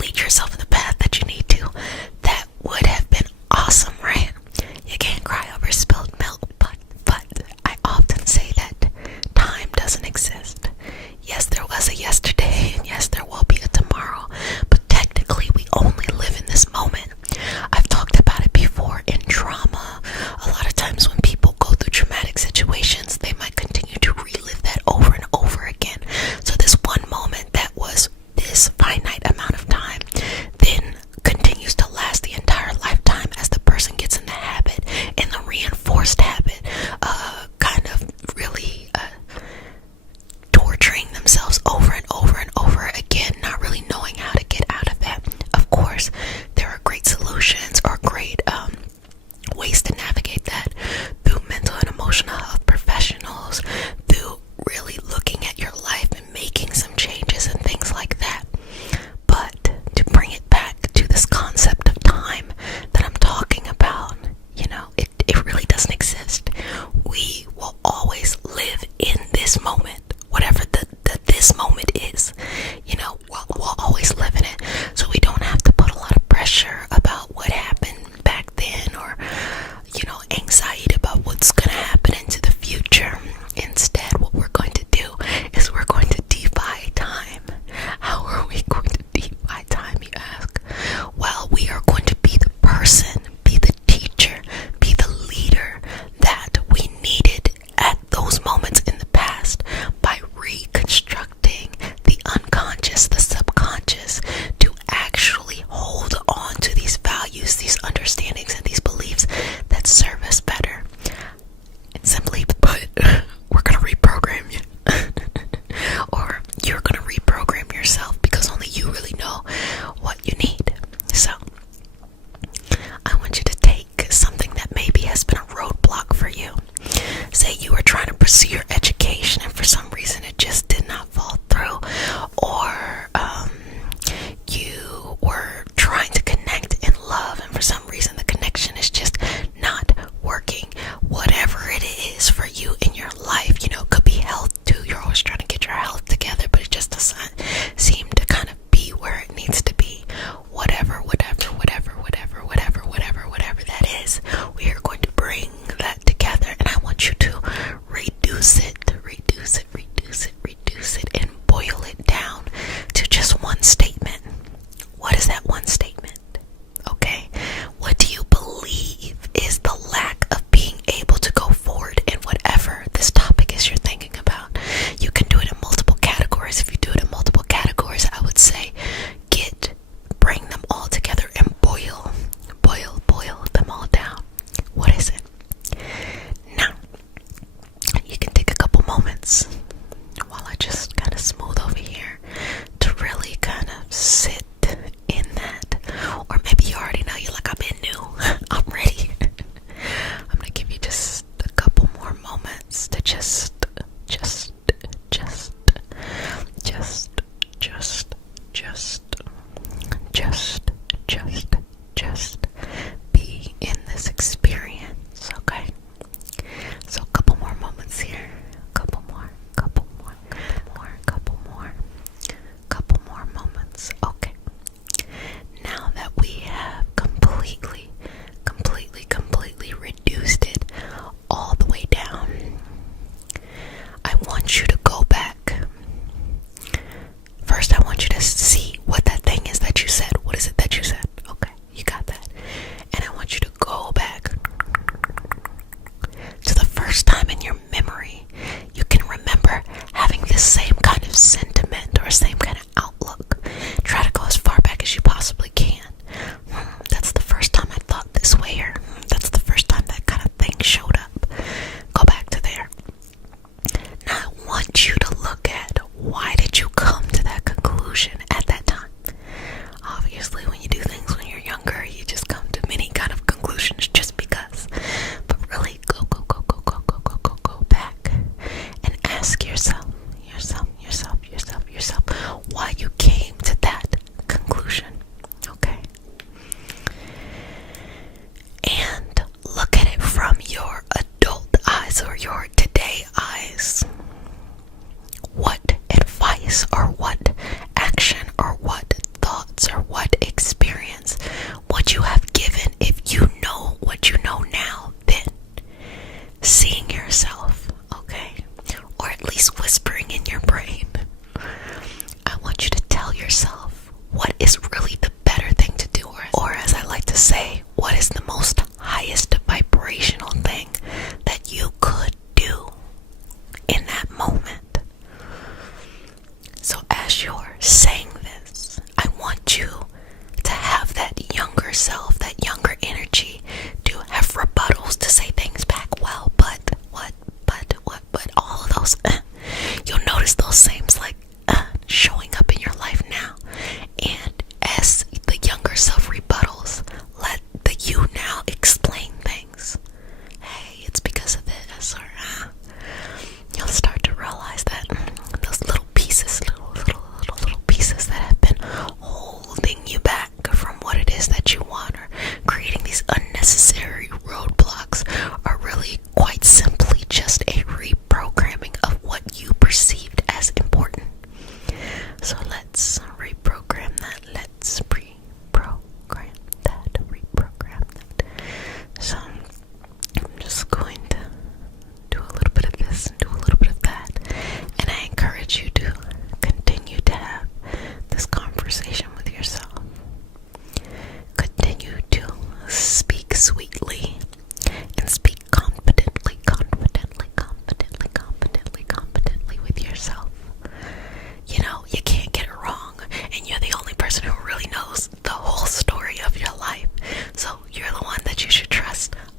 lead yourself in the path that you need to, that would have been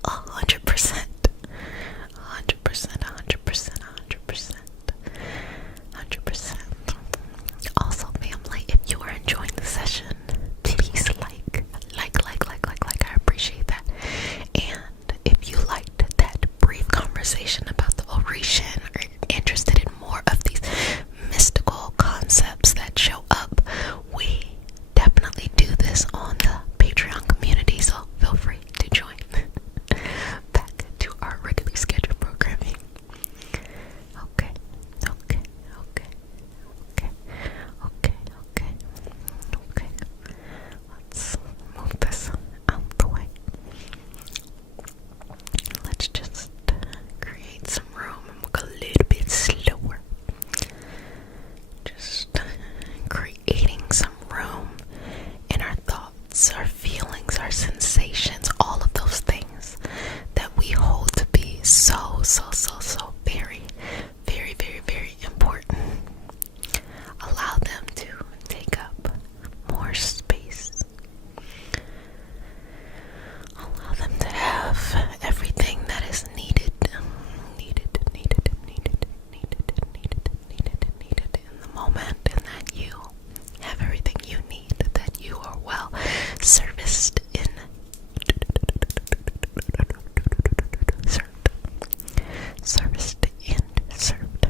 100%. 100%, 100%, 100%. 100%. Also, family, if you are enjoying the session, please like. I appreciate that. And if you liked that brief conversation about the Orishan, or interested in more of these mystical concepts that show up, we definitely do this on the Patreon community, so feel free to join. Back to our regular scheduled programming. Okay. Let's move this out the way. Let's just create some room and we'll go a little bit slower. Just creating some room in our thoughts, our feelings, our sensations, all of those things that we hold to be so very, very, very, very important. Allow them to take up more space. Allow them to have everything that is needed in the moment, and that you have everything you need, that you are well serviced in. Serviced in, served,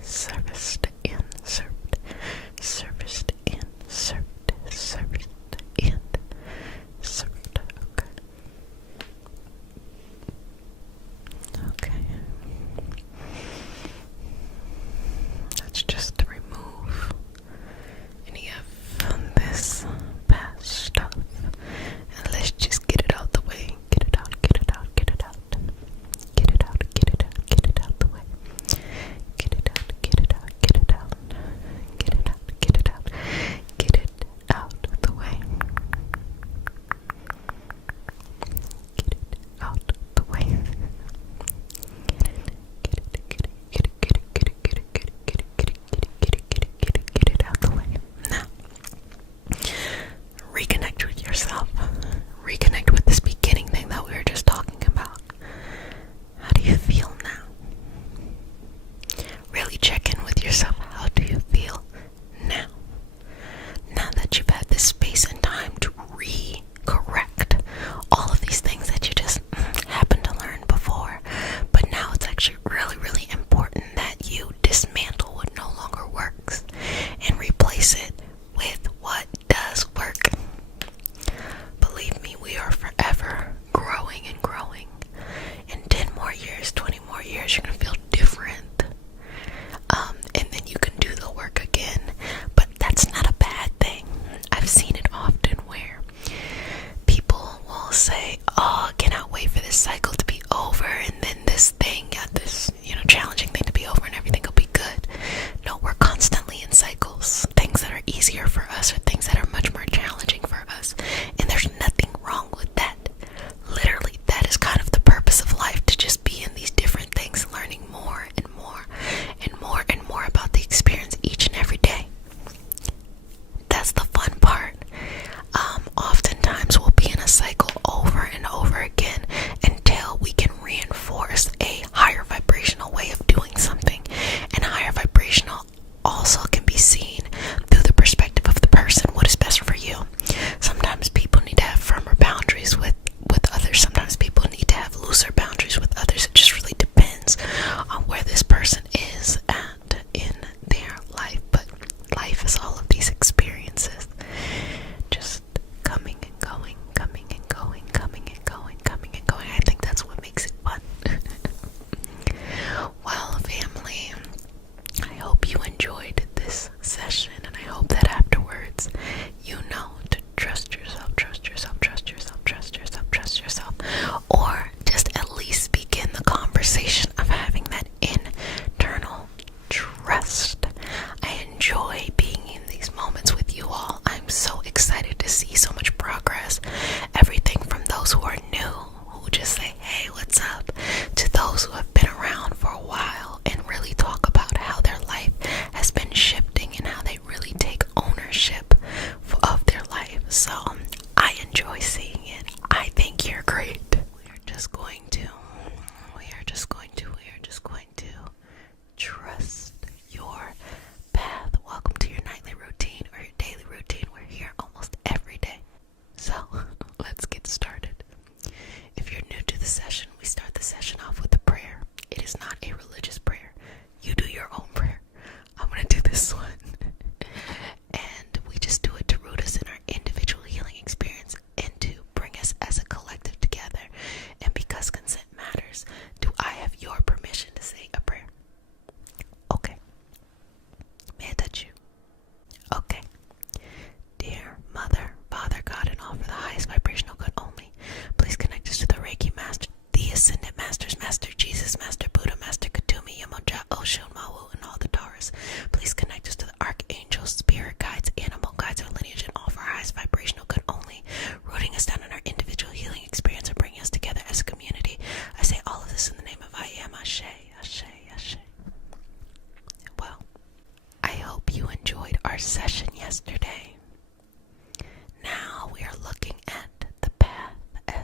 serviced in, served, serviced in, served, serviced in, served. Okay. Let's just remove any of this past stuff, and let's just get it out the way. Get it out. Get it out the way. Get it out the way. Get it out the way. Now, reconnect with yourself. Reconnect with this beginning thing that we were just talking about. How do you feel now? Really check in with yourself. How do you feel now? Now that you've had this space and time to correct all of these things that you just happened to learn before, but now it's actually really, really important that you dismantle what no longer works and replace it with what does work. Believe me, we are forever growing and growing. In 10 more years, 20 more years, you're going to feel different. And then you can do the work again. But that's not a bad thing. I've seen it often where people will say, oh, I cannot wait for this cycle to be over, and then this thing, this challenging thing to be over, and everything will be good. No, we're constantly in cycles. Things that are easier for us or things that are much more challenging for us. And there's nothing wrong with that. Literally, that is kind of the purpose of life, to just be in these different things, learning more and more and more and more about the experience each and every day. That's the fun part. Oftentimes we'll be in a cycle over and over again until we can reinforce a higher vibrational way of doing something. And higher vibrational also can be seen through the perspective of the person, what is best for you. Sometimes people need to have firmer boundaries with others. Sometimes people need to have looser boundaries with others. It just really depends on where this person is at in their life. But life is all of these experiences, just coming and going, coming and going, coming and going, coming and going. I think that's what makes it fun. Well, family, I hope you enjoyed this session, and I hope that afterwards you know to trust yourself, or just at least begin the conversation of having that internal trust. I enjoy being in these moments with you all. I'm so excited to see so much progress. Everything from those who are new, who just say, hey, what's up, to those who have been around for a while and really talk about how their life has been shifting and how they really take ownership of their life. So I enjoy seeing it. I think you're great. We're just going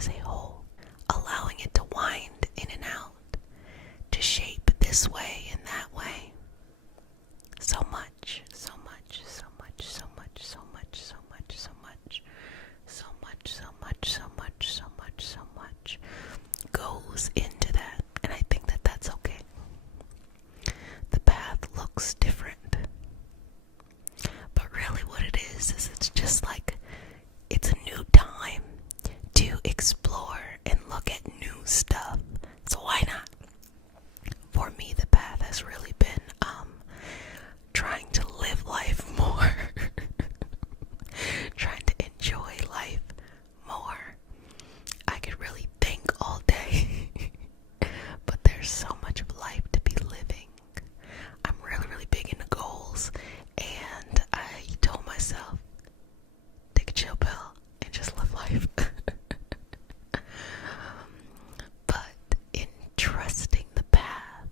as a whole, allowing it to wind in and out, to shape this way and that way. So much, so much, so much, so much, so much, so much, so much, so much, so much, so much, so much, so much goes into that, and I think that that's okay. The path looks different, but really what it is it's just like it's a new time to explore and look at new stuff. So why not? For me, the path has really been trying to live life more, trying to enjoy life more. I could really think all day, but there's so much of life to be living. I'm really, really big into goals, and I told myself, take a chill pill and just live life. But in trusting the path,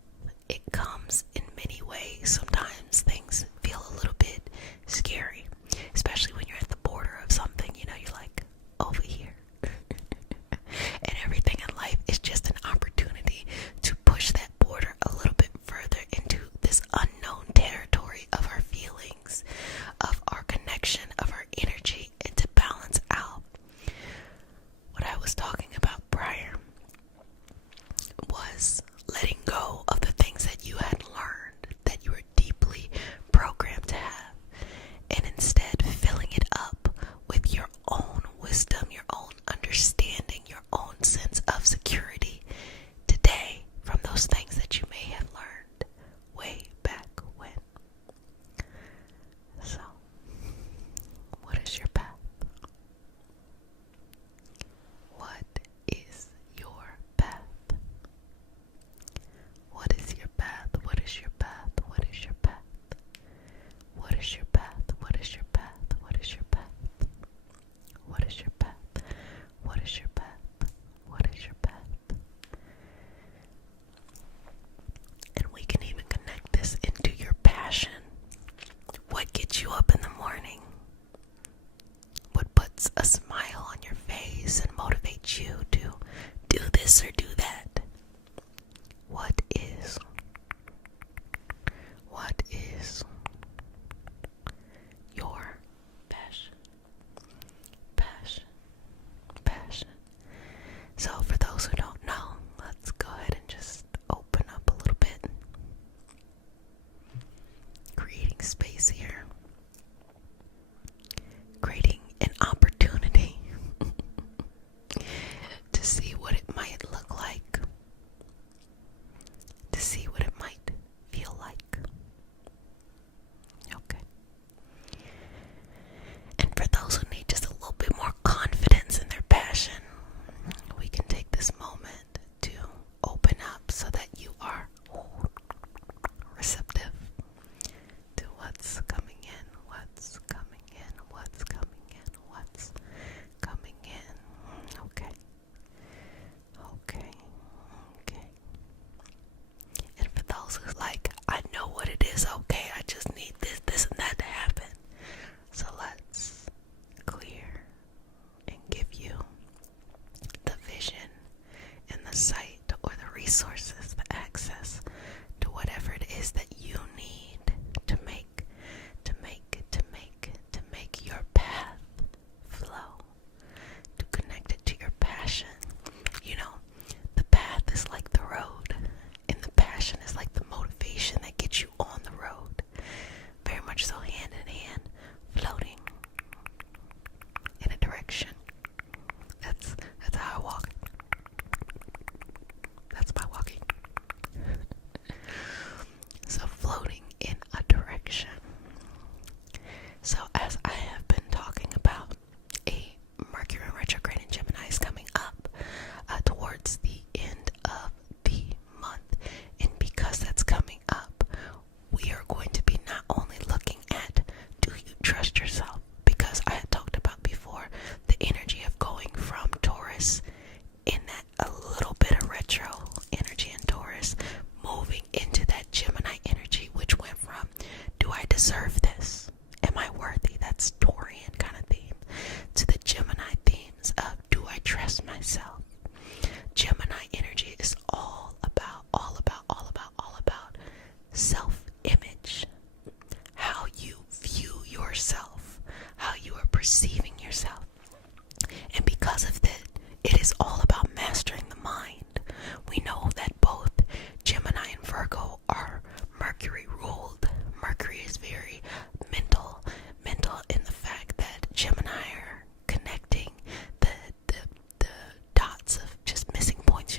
it comes in many ways. Sometimes things feel a little bit scary, especially when you're at the border of something, you're like, over here. And everything in life is just an opportunity to push that border a little bit further into this unknown territory of our feelings, of our connection, of our energy, and to balance out. What I was talking about prior was letting go of the things that you had learned, that you were deeply programmed to have, and instead filling it up with your own wisdom, your own understanding, your own sense of security today from those things that you may have learned way back when. So, what is your path? What is your path? What is your path? What is your path? What is your path? What is your path? What is your path? What is your path? What is your path? What is your path? What is your path? And we can even connect this into your passion. What gets you up in the morning? What puts a smile on your face and motivates you to do this or do that? What is your passion? Passion. Passion. So for those who don't know, let's go ahead and just open up a little bit. Creating space here. Creating an opportunity to see what it might look like. To see what it might feel like. Okay. And for those who need just a little bit more confidence in their passion, we can take this moment to open up so that you are receptive to what's coming in, what's coming in, what's coming in, what's coming in. Okay. Okay. Okay. And for those who's like, I know what it is, okay, I just need this, and that to happen. So let's clear and give you the vision and the sight or the resources, the access to whatever it is that you need to make your path flow, to connect it to your passion. The path is like the road, and the passion is like the motivation that gets you on the road. Gemini energy is all about self-image. How you view yourself, how you are perceiving yourself. And because of that, it is all about mastering the mind. We know that both Gemini and Virgo are Mercury ruled. Mercury is very mental in the fact that Gemini are connecting the dots of just missing points.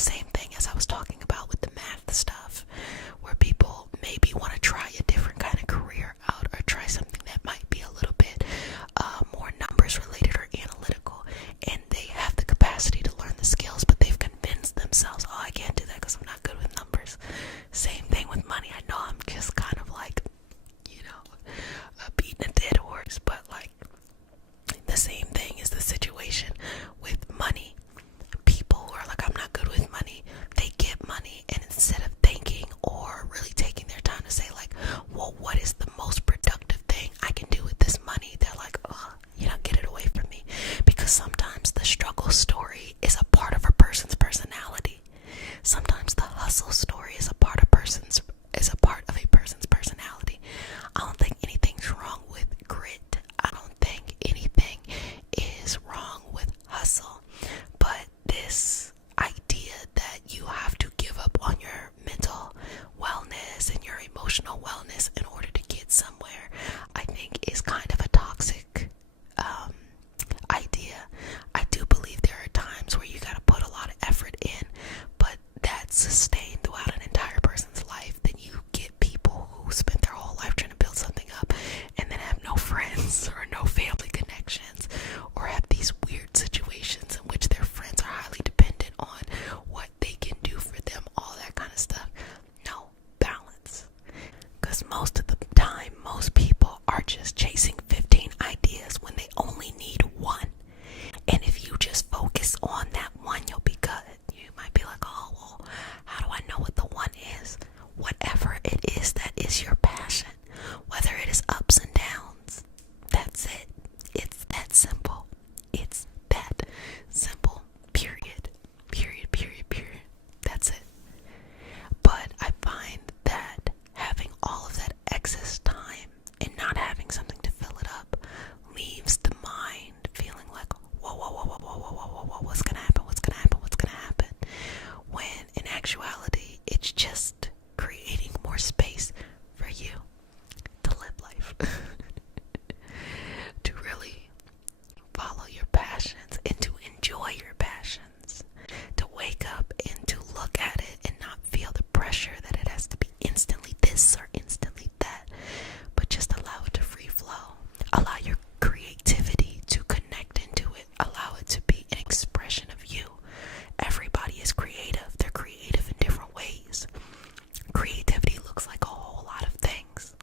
same thing as I was talking about with the math stuff, where people maybe want to try a different kind of career out, or try something that might be a little bit more numbers related or analytical, and they have the capacity to learn the skills, but they've convinced themselves, oh, I can't do that because I'm not good with numbers. Same thing with money. I know I'm just kind of like, beating a dead horse, but like the same thing is the situation with money. People who are like, I'm not good with money, they get money, and instead of thinking or really taking their time to say like, well, what is the most productive thing I can do with this money, they're like, oh, get it away from me. Because sometimes the struggle story is a part of a person's personality. Sometimes the hustle story is a part of a person's personality. I don't think anything's wrong with grit. I don't think anything is wrong with hustle. But this idea that you have to give up on your mental wellness and your emotional wellness in order to get somewhere, I think is kind of a toxic idea. I do believe there are times where you gotta put a lot of effort in, but that's sustained throughout an entire person's life. Then you get people who spent their whole life trying to build something up and then have no friends or no family connections, or have these weird situations in which their friends are highly dependent on what they can do for them, all that kind of stuff. No balance. Because most of the time, most people are just chasing 15 ideas when they only need one. And if you just focus on that one, you'll be good. You might be like, oh, well, how do I know what the one is? Whatever it is that is your passion, whether it is ups and downs, that's it. It's that simple. It's that simple. Period. Period, period, period. That's it. But I find that having all of that excess time and not having something to fill it up leaves the mind feeling like, whoa, whoa, whoa, whoa, whoa, whoa, whoa, whoa, whoa, what's gonna happen, what's gonna happen, what's gonna happen? When in actuality, it's just creating more space for you to live life, to really follow your passions and to enjoy your passions, to wake up and to look at it and not feel the pressure that it has to be instantly this or instantly that, but just allow it to free flow. Allow your creativity to connect into it. Allow it to be an expression of you. Everybody is creative. They're creative in different ways. Creativity looks like a whole lot of things.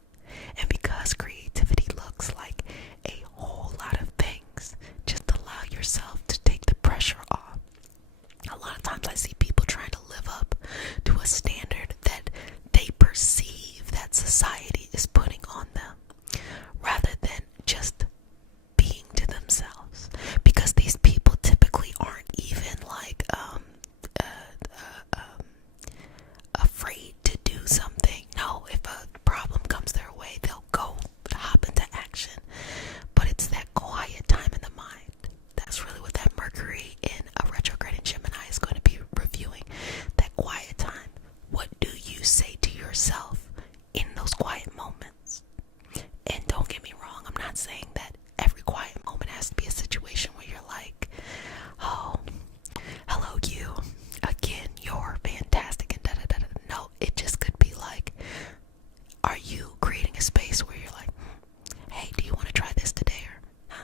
And because creativity looks like a whole lot of things, just allow yourself to take the pressure off. A lot of times I see people trying to live up to a standard that they perceive that society is putting on them, rather than just being to themselves. Because these people typically aren't even like afraid to do something. No, if a problem comes their way, they'll go hop into action. But it's that quiet time in the mind. That's really what that Mercury in a retrograde in Gemini is going to be reviewing. That quiet time. What do you say to yourself in those quiet moments? And don't get me wrong, I'm not saying that every quiet moment has to be a situation where you're like, oh, hello you, again, you're fantastic, and da-da-da-da. No, it just could be like, are you creating a space where you're like, hey, do you want to try this today? Or,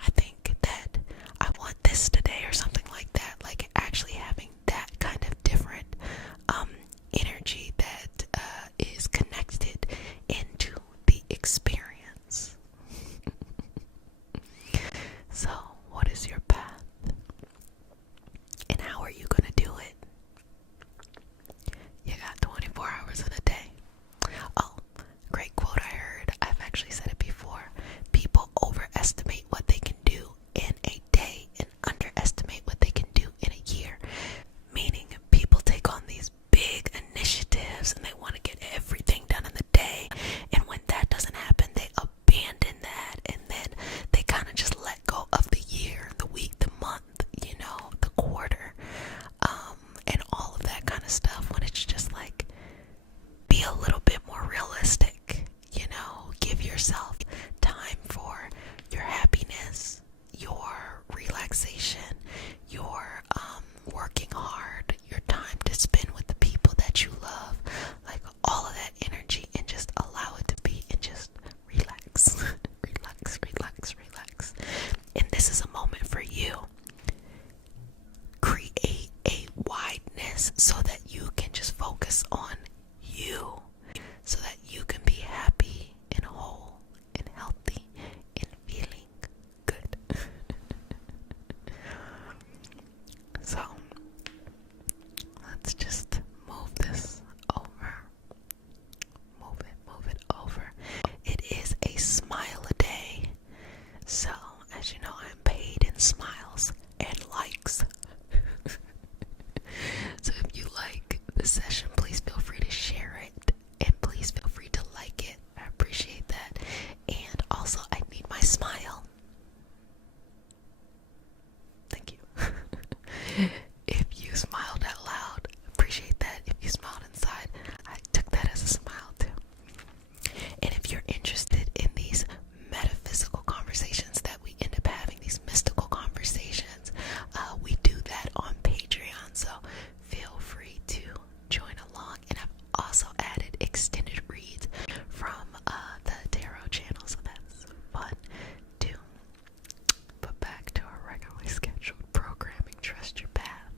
I think that I want this today, or something like that. Like actually having that kind of different energy that is connected into the experience. So, what is your path? And how are you going to do it? You got 24 hours in a day. Oh, great quote I heard. I've actually said it before. People overestimate what they can do in a day and underestimate what they can do in a year. Meaning people take on these big initiatives and they want to get everything done in the day. And when that doesn't happen, they abandon that. And then they kind of just let go of the year, the week, the month, the quarter, and all of that kind of stuff. When it's just like, be a little bit more realistic, give yourself time for your happiness, your relaxation, your working hard, is so that you can just focus on you, so that you can be happy and whole and healthy and feeling good. So let's just move this over. Move it over. It is a smile a day. So, as you know, I'm paid in smiles and likes. So if you like the session, please feel free to share it. And please feel free to like it. I appreciate that. And also, I need my smile. Thank you. If you smiled out loud, appreciate that. If you smiled inside, I took that as a smile too. And if you're interested in these metaphysical conversations that we end up having, these mystical conversations, we do that on Patreon, so feel free to join along. And I've also added extended reads from the tarot channel, so that's fun too. But back to our regularly scheduled programming. Trust your path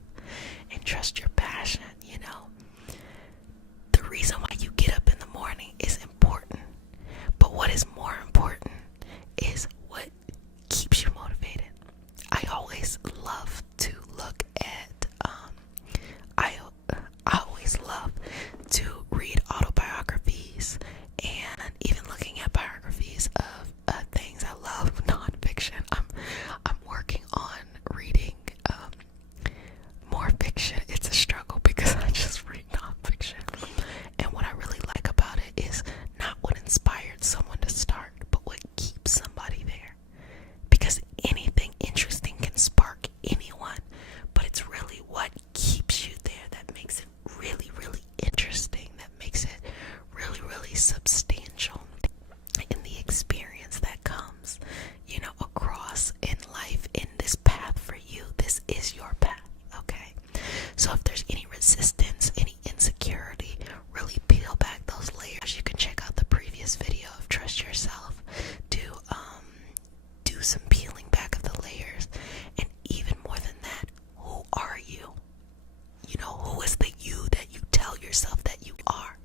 and trust your passion. You know, the reason why you get up in the morning is important, but what is more important is what keeps you motivated. I always love to look at I always love to read autobiographies, and even looking at biographies of things. I love nonfiction. I'm working on reading more fiction. It's a struggle because I just read nonfiction. And what I really like about it is not what inspired someone to start, but what keeps somebody there. Because anything interesting can spark anyone, but it's really what keeps you there that makes it really, really interesting, that makes it really, really substantial in the experience that comes, you know, across in life, in this path for you. This is your path, okay? So if there's any resistance, any insecurity, really peel back those layers. You can check out the previous video of Trust Yourself to do some peeling back of the layers. And even more than that, who are you? You know, who is the you that you tell yourself that you are?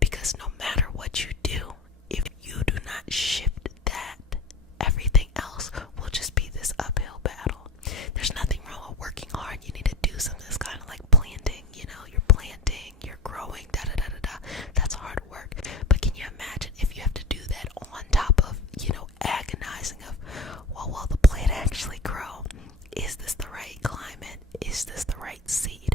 Because no matter what you do, if you do not shift that, everything else will just be this uphill battle. There's nothing wrong with working hard. You need to do something that's kind of like planting. You know, you're planting, you're growing, da-da-da-da-da. That's hard work. But can you imagine if you have to do that on top of, you know, agonizing of, well, will the plant actually grow? Is this the right climate? Is this the right seed?